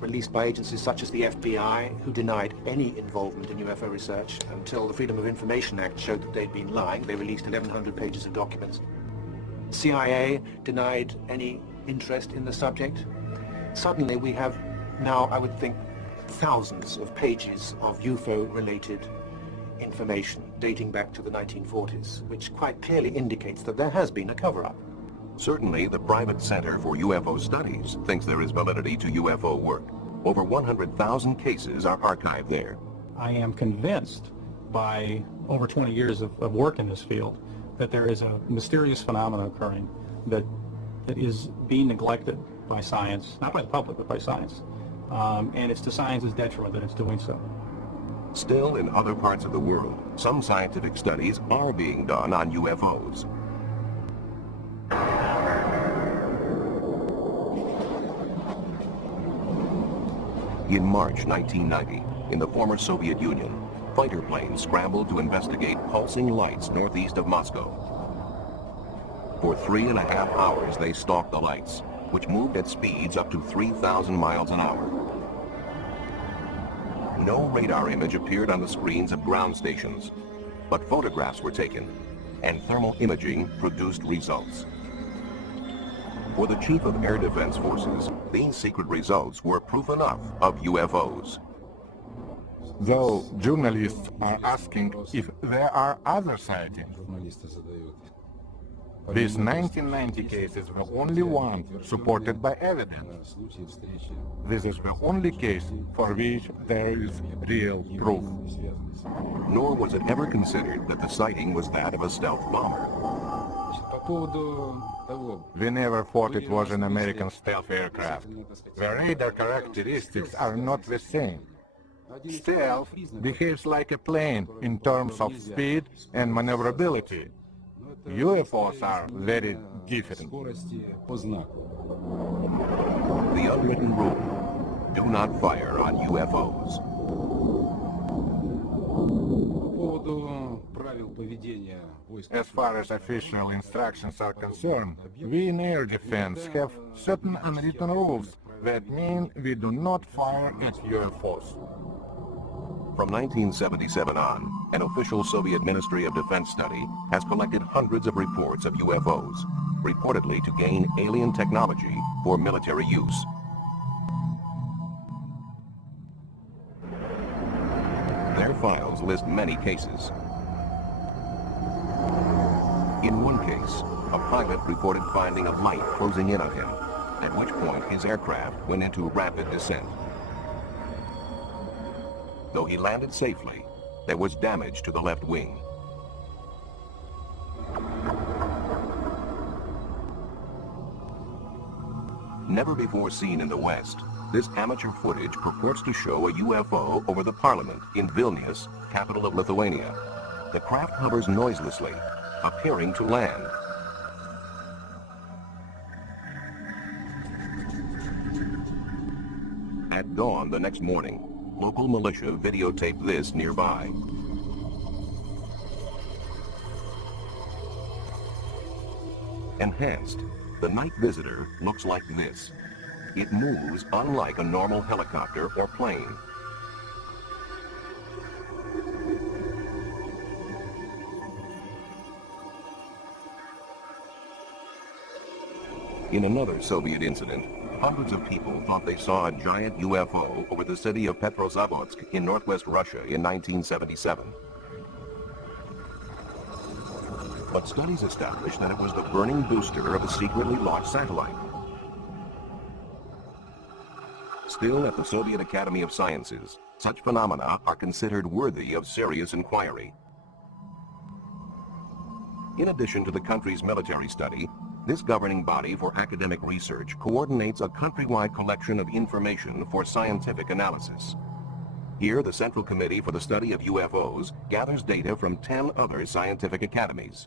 released by agencies such as the FBI, who denied any involvement in UFO research until the Freedom of Information Act showed that they'd been lying. They released 1,100 pages of documents. CIA denied any interest in the subject. Suddenly we have now, I would think, thousands of pages of UFO-related information dating back to the 1940s, which quite clearly indicates that there has been a cover-up. Certainly, the Private Center for UFO Studies thinks there is validity to UFO work. Over 100,000 cases are archived there. I am convinced by over 20 years of work in this field that there is a mysterious phenomenon occurring that is being neglected by science, not by the public, but by science. And it's to science's detriment that it's doing so. Still, in other parts of the world, some scientific studies are being done on UFOs. In March 1990, in the former Soviet Union, fighter planes scrambled to investigate pulsing lights northeast of Moscow. For 3.5 hours, they stalked the lights, which moved at speeds up to 3,000 miles an hour. No radar image appeared on the screens of ground stations, but photographs were taken, and thermal imaging produced results. For the Chief of Air Defense Forces, these secret results were proof enough of UFOs. Though journalists are asking if there are other sightings. These 1990 cases were only one supported by evidence. This is the only case for which there is real proof. Nor was it ever considered that the sighting was that of a stealth bomber. We never thought it was an American stealth aircraft. The radar characteristics are not the same. Stealth behaves like a plane in terms of speed and maneuverability. UFOs are very different. The unwritten rule: do not fire on UFOs. As far as official instructions are concerned, we in air defense have certain unwritten rules that mean we do not fire at UFOs. From 1977 on, an official Soviet Ministry of Defense study has collected hundreds of reports of UFOs, reportedly to gain alien technology for military use. Their files list many cases. In one case, a pilot reported finding a light closing in on him, at which point his aircraft went into rapid descent. Though he landed safely, there was damage to the left wing. Never before seen in the West, this amateur footage purports to show a UFO over the parliament in Vilnius, capital of Lithuania. The craft hovers noiselessly, appearing to land. At dawn the next morning, local militia videotaped this nearby. Enhanced, the night visitor looks like this. It moves unlike a normal helicopter or plane. In another Soviet incident, hundreds of people thought they saw a giant UFO over the city of Petrozavodsk in northwest Russia in 1977. But studies established that it was the burning booster of a secretly launched satellite. Still, at the Soviet Academy of Sciences, such phenomena are considered worthy of serious inquiry. In addition to the country's military study, this governing body for academic research coordinates a countrywide collection of information for scientific analysis. Here, the Central Committee for the Study of UFOs gathers data from 10 other scientific academies.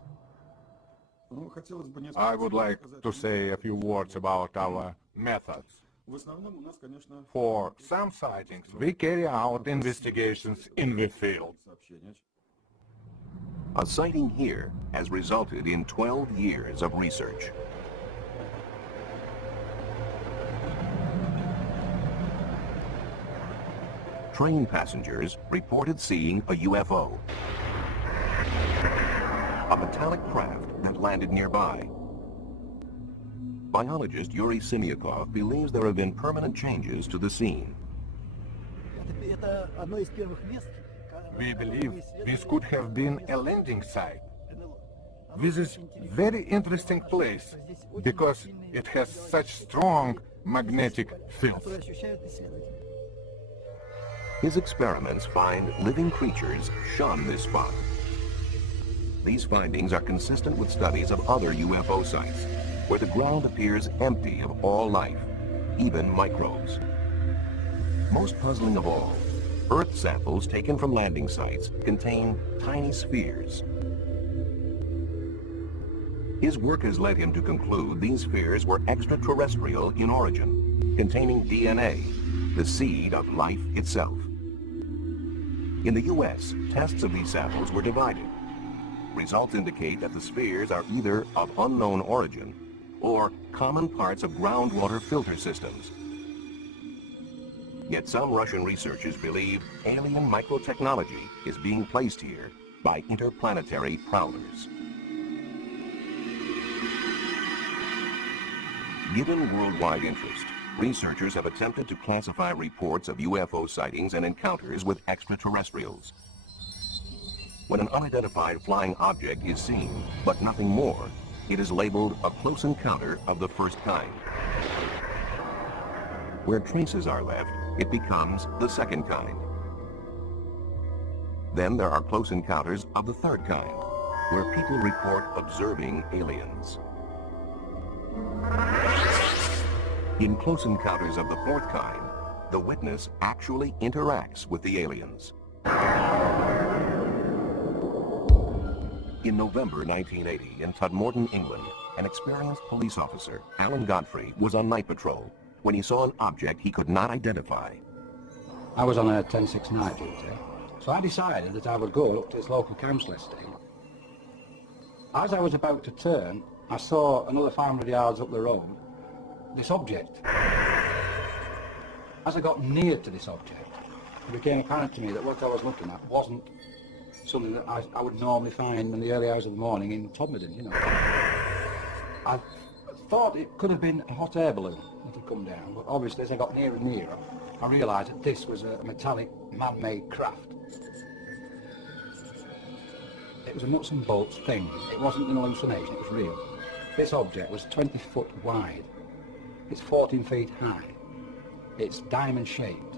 I would like to say a few words about our methods. For some sightings, we carry out investigations in the field. A sighting here has resulted in 12 years of research. Train passengers reported seeing a UFO, a metallic craft that landed nearby. Biologist Yuri Simyakov believes there have been permanent changes to the scene. We believe this could have been a landing site. This is a very interesting place because it has such strong magnetic fields. His experiments find living creatures shun this spot. These findings are consistent with studies of other UFO sites, where the ground appears empty of all life, even microbes. Most puzzling of all, Earth samples taken from landing sites contain tiny spheres. His work has led him to conclude these spheres were extraterrestrial in origin, containing DNA, the seed of life itself. In the U.S., tests of these samples were divided. Results indicate that the spheres are either of unknown origin or common parts of groundwater filter systems. Yet some Russian researchers believe alien microtechnology is being placed here by interplanetary prowlers. Given worldwide interest, researchers have attempted to classify reports of UFO sightings and encounters with extraterrestrials. When an unidentified flying object is seen, but nothing more, it is labeled a close encounter of the first kind. Where traces are left, it becomes the second kind. Then there are close encounters of the third kind, where people report observing aliens. In close encounters of the fourth kind, the witness actually interacts with the aliens. In November 1980, in Tudmorton, England, an experienced police officer, Alan Godfrey, was on night patrol when he saw an object he could not identify. I was on a 10-6 night duty, so I decided that I would go up to this local council estate. As I was about to turn, I saw another 500 yards up the road this object. As I got near to this object, it became apparent to me that what I was looking at wasn't something that I would normally find in the early hours of the morning in Todmorden, you know. I thought it could have been a hot air balloon that had come down, but obviously as I got nearer and nearer, I realised that this was a metallic, man-made craft. It was a nuts and bolts thing. It wasn't an hallucination, it was real. This object was 20 foot wide. It's 14 feet high. It's diamond-shaped.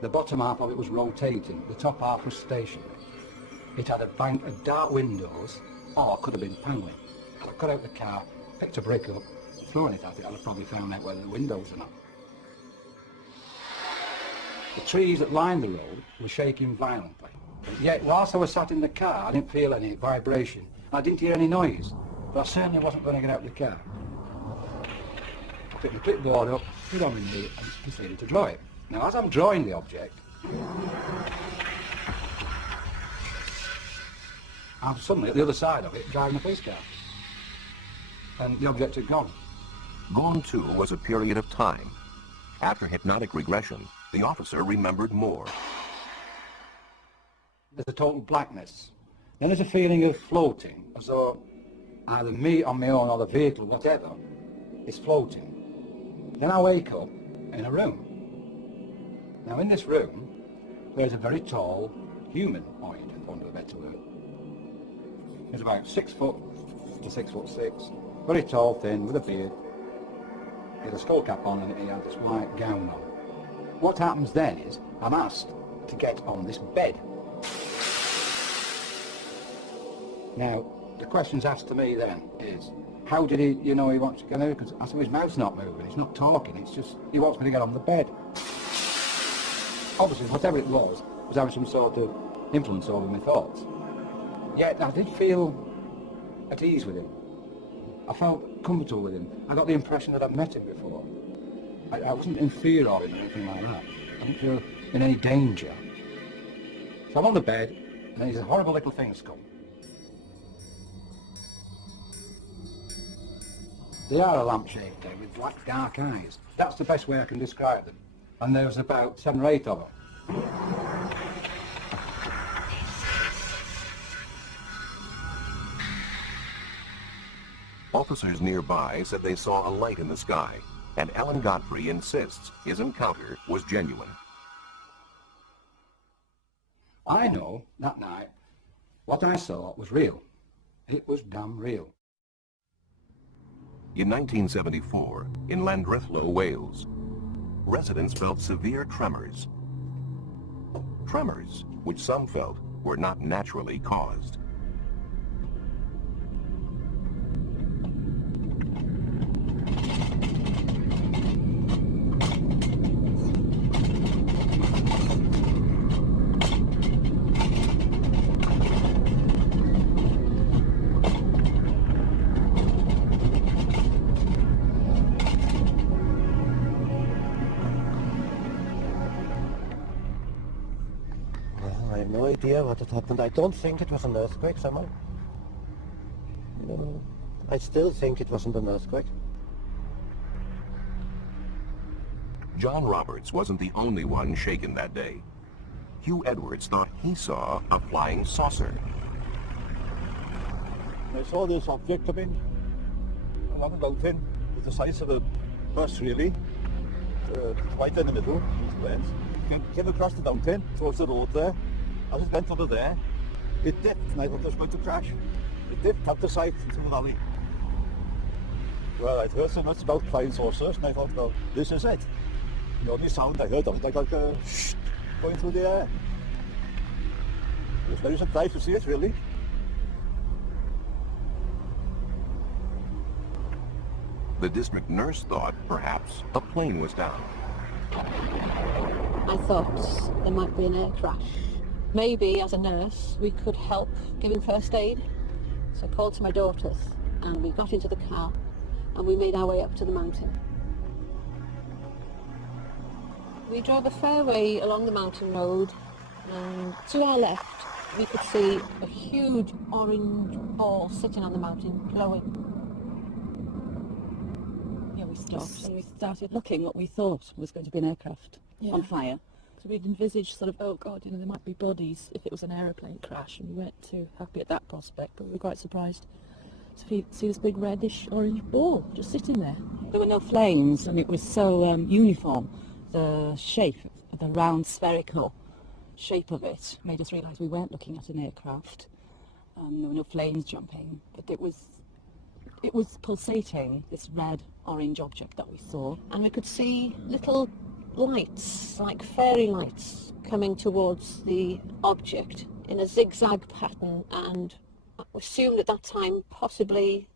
The bottom half of it was rotating. The top half was stationary. It had a bank of dark windows, or could have been panelling. I got out the car, picked a brick up, thrown it at it, I'd have probably found out whether the windows or not. The trees that lined the road were shaking violently. Yet whilst I was sat in the car, I didn't feel any vibration. I didn't hear any noise, but I certainly wasn't going to get out of the car. I picked the clipboard up, put it on my knee, and proceeded to draw it. Now, as I'm drawing the object, I'm suddenly at the other side of it, driving a police car. And the object had gone. Gone too was a period of time. After hypnotic regression, the officer remembered more. There's a total blackness. Then there's a feeling of floating, as though either me on my own or the vehicle, whatever, is floating. Then I wake up in a room. Now in this room, there's a very tall humanoid, for want of a better word. He's about 6 foot to 6'6", very tall, thin, with a beard. He had a skull cap on and he had this white gown on. What happens then is, I'm asked to get on this bed. Now, the questions asked to me then is, how did he, he wants to get there? Because I said, his mouth's not moving, he's not talking, it's just, he wants me to get on the bed. Obviously, whatever it was having some sort of influence over my thoughts. Yet, I did feel at ease with him. I felt comfortable with him. I got the impression that I'd met him before. I wasn't in fear of him or anything like that. I didn't feel in any danger. So I'm on the bed, and these horrible little things come. They are a lamp-shaped thing with black, dark eyes. That's the best way I can describe them. And there was about 7 or 8 of them. Officers nearby said they saw a light in the sky, and Alan Godfrey insists his encounter was genuine. I know, that night, what I saw was real. It was damn real. In 1974, in Llandrillo, Wales, residents felt severe tremors. Tremors, which some felt were not naturally caused. I have no idea what had happened. I don't think it was an earthquake somehow. I still think it wasn't an earthquake. John Roberts wasn't the only one shaken that day. Hugh Edwards thought he saw a flying saucer. I saw this object come in, a long thing, with the size of a bus really, right in the middle, these planes. Came across the mountain, towards the road there. As it went over there, it dipped, and I thought it was going to crash. It dipped out the sight into the valley. Well, I'd heard so much about flying saucers, and I thought, well, this is it. The only sound I heard of it, like a shh, going through the air. I was very surprised to see it, really. The district nurse thought, perhaps, a plane was down. I thought there might be an air crash. Maybe, as a nurse, we could help giving first aid. So I called to my daughters, and we got into the car, and we made our way up to the mountain. We drove a fair way along the mountain road, and to our left, we could see a huge orange ball sitting on the mountain, glowing. We stopped and we started looking what we thought was going to be an aircraft on fire. So we'd envisaged sort of, oh God, there might be bodies if it was an aeroplane crash, and we weren't too happy at that prospect, but we were quite surprised to see this big reddish orange ball just sitting there. There were no flames, and it was so uniform. The shape, the round spherical shape of it made us realise we weren't looking at an aircraft. There were no flames jumping, but it was pulsating, this red orange object that we saw, and we could see little lights, like fairy lights, coming towards the object in a zigzag pattern, and we assumed at that time possibly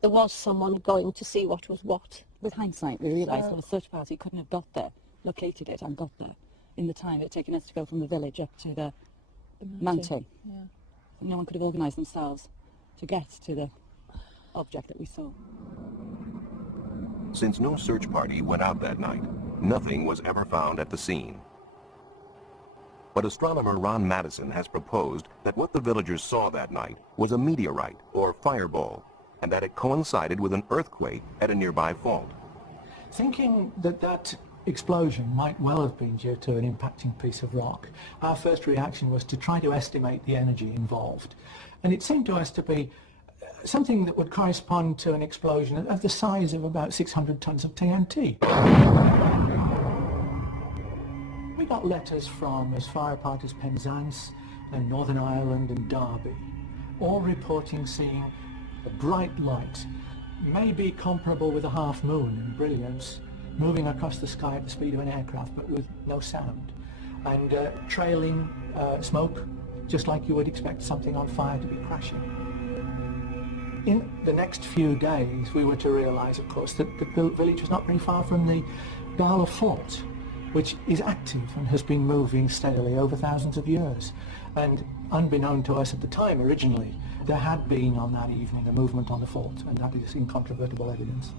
there was someone going to see what was what. With hindsight, we realised that a search party couldn't have got there, located it and got there in the time it had taken us to go from the village up to the mountain. Yeah. No one could have organised themselves to get to the object that we saw. Since no search party went out that night, nothing was ever found at the scene. But astronomer Ron Madison has proposed that what the villagers saw that night was a meteorite or fireball, and that it coincided with an earthquake at a nearby fault. Thinking that explosion might well have been due to an impacting piece of rock, our first reaction was to try to estimate the energy involved. And it seemed to us to be something that would correspond to an explosion of the size of about 600 tons of TNT. We got letters from as far apart as Penzance and Northern Ireland and Derby, all reporting seeing a bright light, maybe comparable with a half moon in brilliance, moving across the sky at the speed of an aircraft but with no sound, and trailing smoke, just like you would expect something on fire to be crashing. In the next few days, we were to realise, of course, that the village was not very far from the Gala Fort, which is active and has been moving steadily over thousands of years. And unbeknown to us at the time, originally, there had been on that evening a movement on the fort, and that is incontrovertible evidence.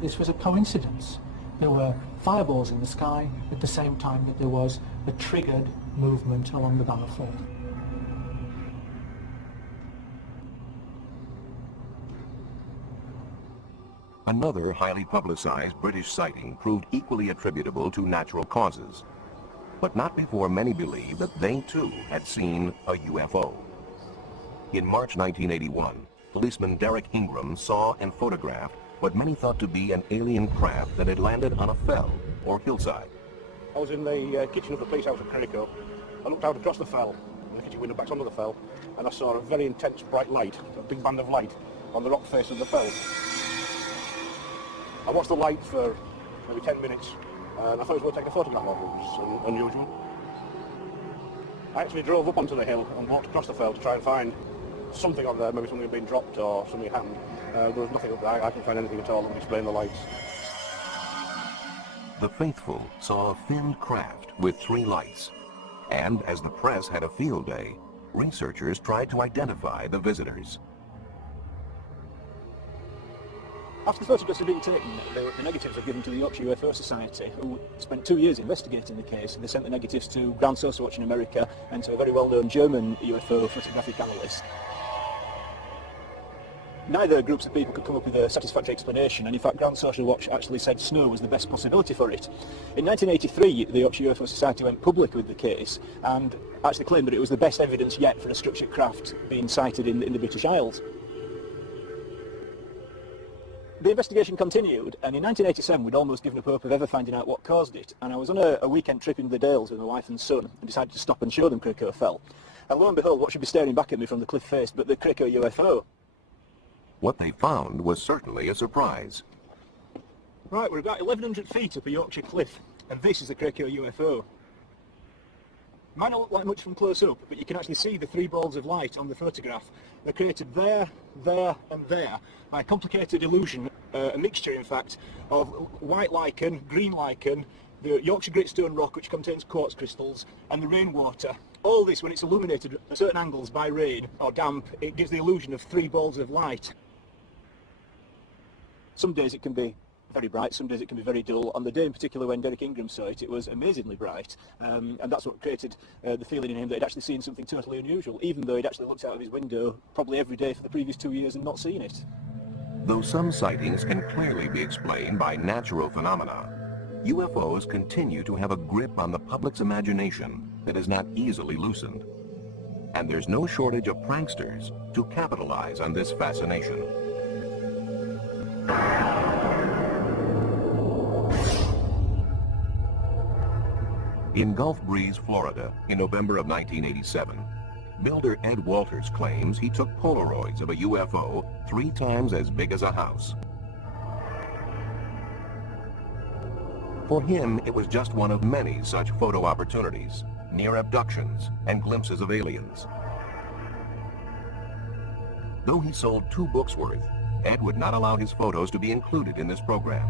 This was a coincidence. There were fireballs in the sky at the same time that there was a triggered movement along the Gala Fort. Another highly publicized British sighting proved equally attributable to natural causes, but not before many believed that they too had seen a UFO. In March 1981, policeman Derek Ingram saw and photographed what many thought to be an alien craft that had landed on a fell or hillside. I was in the kitchen of the police house at Critico. I looked out across the fell, and the kitchen window backs onto the fell, and I saw a very intense bright light, a big band of light, on the rock face of the fell. I watched the light for maybe 10 minutes, and I thought I was going to take a photograph of it. It was unusual. I actually drove up onto the hill and walked across the fell to try and find something on there, maybe something had been dropped or something happened. There was nothing up there. I couldn't find anything at all that would explain the lights. The faithful saw a finned craft with 3 lights, and as the press had a field day, researchers tried to identify the visitors. After the photographs had been taken, the negatives were given to the Yorkshire UFO Society, who spent 2 years investigating the case. They sent the negatives to Ground Source Watch in America and to a very well-known German UFO photographic analyst. Neither groups of people could come up with a satisfactory explanation, and in fact Ground Social Watch actually said snow was the best possibility for it. In 1983, the Yorkshire UFO Society went public with the case and actually claimed that it was the best evidence yet for a structured craft being sighted in the British Isles. the investigation continued, and in 1987 we'd almost given up hope of ever finding out what caused it. And I was on a weekend trip into the Dales with my wife and son and decided to stop and show them Krakow fell. And lo and behold, what should be staring back at me from the cliff face but the Krakow UFO. What they found was certainly a surprise. Right, we're about 1,100 feet up a Yorkshire cliff, and this is a Krakow UFO. Might not look like much from close up, but you can actually see the three balls of light on the photograph. They're created there, there and there by a complicated illusion, a mixture in fact, of white lichen, green lichen, the Yorkshire gritstone rock which contains quartz crystals, and the rainwater. All this, when it's illuminated at certain angles by rain or damp, it gives the illusion of three balls of light. Some days it can be very bright, some days it can be very dull. On the day in particular when Derek Ingram saw it, it was amazingly bright, and that's what created the feeling in him that he'd actually seen something totally unusual, even though he'd actually looked out of his window probably every day for the previous 2 years and not seen it. Though some sightings can clearly be explained by natural phenomena, UFOs continue to have a grip on the public's imagination that is not easily loosened. And there's no shortage of pranksters to capitalize on this fascination. In Gulf Breeze, Florida, in November of 1987, builder Ed Walters claims he took Polaroids of a UFO 3 times as big as a house. For him, it was just one of many such photo opportunities, near abductions and glimpses of aliens. Though he sold 2 books worth, Ed would not allow his photos to be included in this program.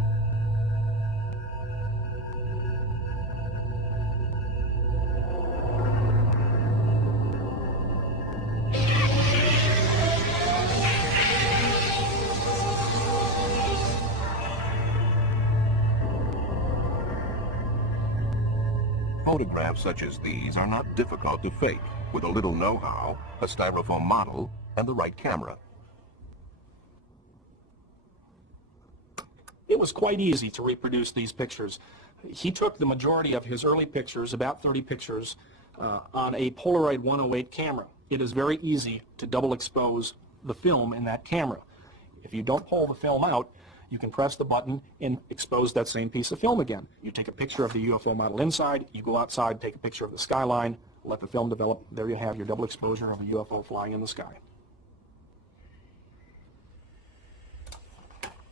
Photographs such as these are not difficult to fake, with a little know-how, a styrofoam model, and the right camera. It was quite easy to reproduce these pictures. He took the majority of his early pictures, about 30 pictures, on a Polaroid 108 camera. It is very easy to double expose the film in that camera. If you don't pull the film out, you can press the button and expose that same piece of film again. You take a picture of the UFO model inside, you go outside, take a picture of the skyline, let the film develop. There you have your double exposure of a UFO flying in the sky.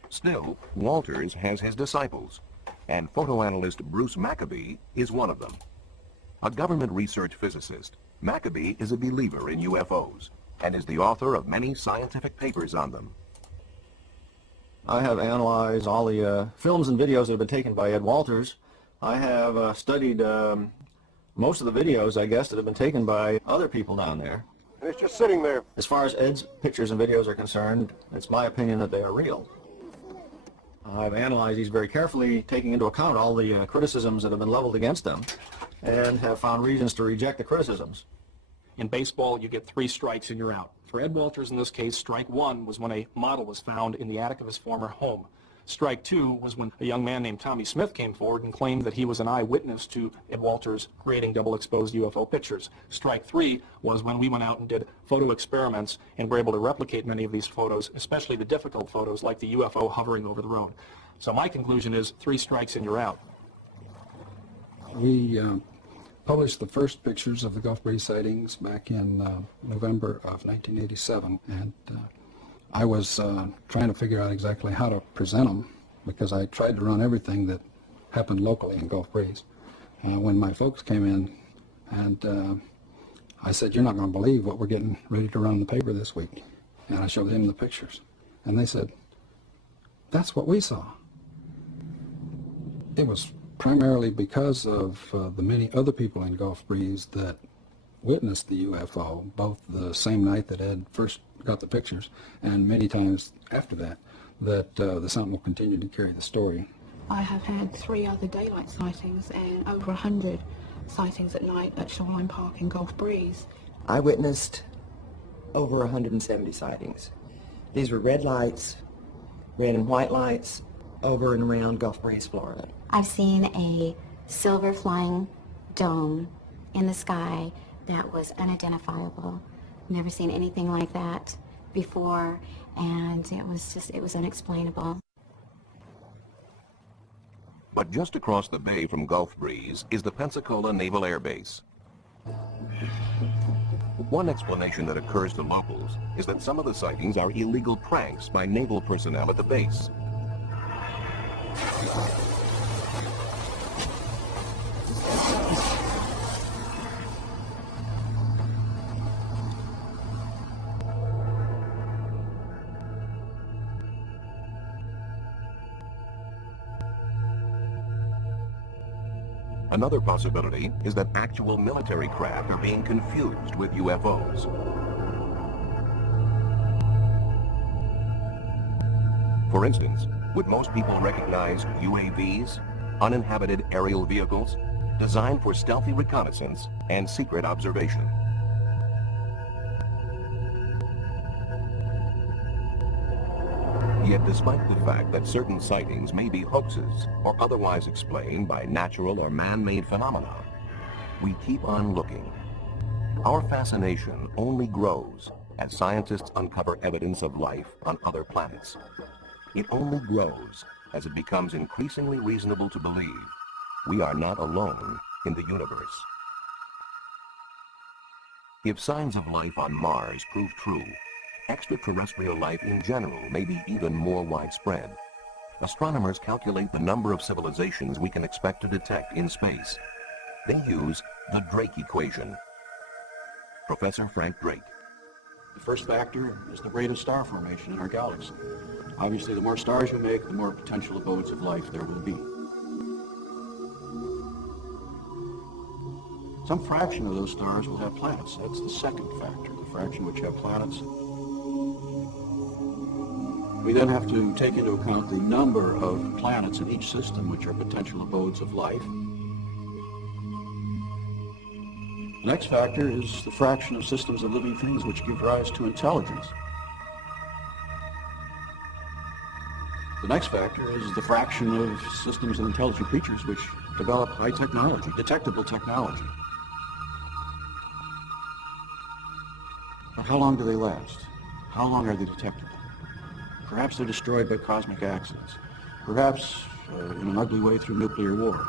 Still, Walters has his disciples, and photoanalyst Bruce Maccabee is one of them. A government research physicist, Maccabee is a believer in UFOs and is the author of many scientific papers on them. I have analyzed all the films and videos that have been taken by Ed Walters. I have studied most of the videos, I guess, that have been taken by other people down there. And it's just sitting there. As far as Ed's pictures and videos are concerned, it's my opinion that they are real. I've analyzed these very carefully, taking into account all the criticisms that have been leveled against them, and have found reasons to reject the criticisms. In baseball, you get 3 strikes and you're out. For Ed Walters, in this case, strike 1 was when a model was found in the attic of his former home. Strike 2 was when a young man named Tommy Smith came forward and claimed that he was an eyewitness to Ed Walters creating double-exposed UFO pictures. Strike 3 was when we went out and did photo experiments and were able to replicate many of these photos, especially the difficult photos like the UFO hovering over the road. So my conclusion is 3 strikes and you're out. We published the first pictures of the Gulf Breeze sightings back in November of 1987, and I was trying to figure out exactly how to present them, because I tried to run everything that happened locally in Gulf Breeze. When my folks came in, and I said, "You're not going to believe what we're getting ready to run in the paper this week," and I showed them the pictures, and they said, "That's what we saw." It was primarily because of the many other people in Gulf Breeze that witnessed the UFO, both the same night that Ed first got the pictures and many times after that, that the Sentinel continued to carry the story. I have had 3 other daylight sightings and over 100 sightings at night at Shoreline Park in Gulf Breeze. I witnessed over 170 sightings. These were red lights, red and white lights, over and around Gulf Breeze, Florida. I've seen a silver flying dome in the sky that was unidentifiable. Never seen anything like that before, and it was unexplainable. But just across the bay from Gulf Breeze is the Pensacola Naval Air Base. One explanation that occurs to locals is that some of the sightings are illegal pranks by naval personnel at the base. Another possibility is that actual military craft are being confused with UFOs. For instance, would most people recognize UAVs, uninhabited aerial vehicles, designed for stealthy reconnaissance and secret observation? Yet despite the fact that certain sightings may be hoaxes or otherwise explained by natural or man-made phenomena, we keep on looking. Our fascination only grows as scientists uncover evidence of life on other planets. It only grows as it becomes increasingly reasonable to believe we are not alone in the universe. If signs of life on Mars prove true, extraterrestrial life in general may be even more widespread. Astronomers calculate the number of civilizations we can expect to detect in space. They use the Drake equation. Professor Frank Drake. The first factor is the rate of star formation in our galaxy. Obviously, the more stars you make, the more potential abodes of life there will be. Some fraction of those stars will have planets. That's the second factor, the fraction which have planets. We then have to take into account the number of planets in each system which are potential abodes of life. The next factor is the fraction of systems of living things which give rise to intelligence. The next factor is the fraction of systems of intelligent creatures which develop high technology, detectable technology. But how long do they last? How long are they detectable? Perhaps they're destroyed by cosmic accidents. Perhaps in an ugly way through nuclear war.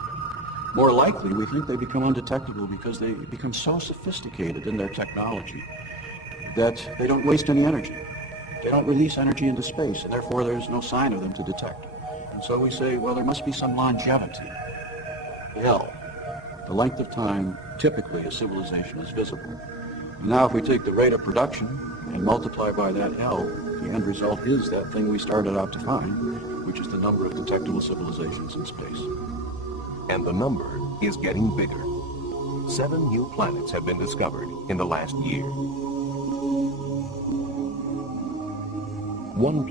More likely, we think they become undetectable because they become so sophisticated in their technology that they don't waste any energy. They don't release energy into space, and therefore there's no sign of them to detect. And so we say, well, there must be some longevity. L, the length of time typically a civilization is visible. And now if we take the rate of production and multiply by that L, the end result is that thing we started out to find, which is the number of detectable civilizations in space. And the number is getting bigger. 7 new planets have been discovered in the last year. One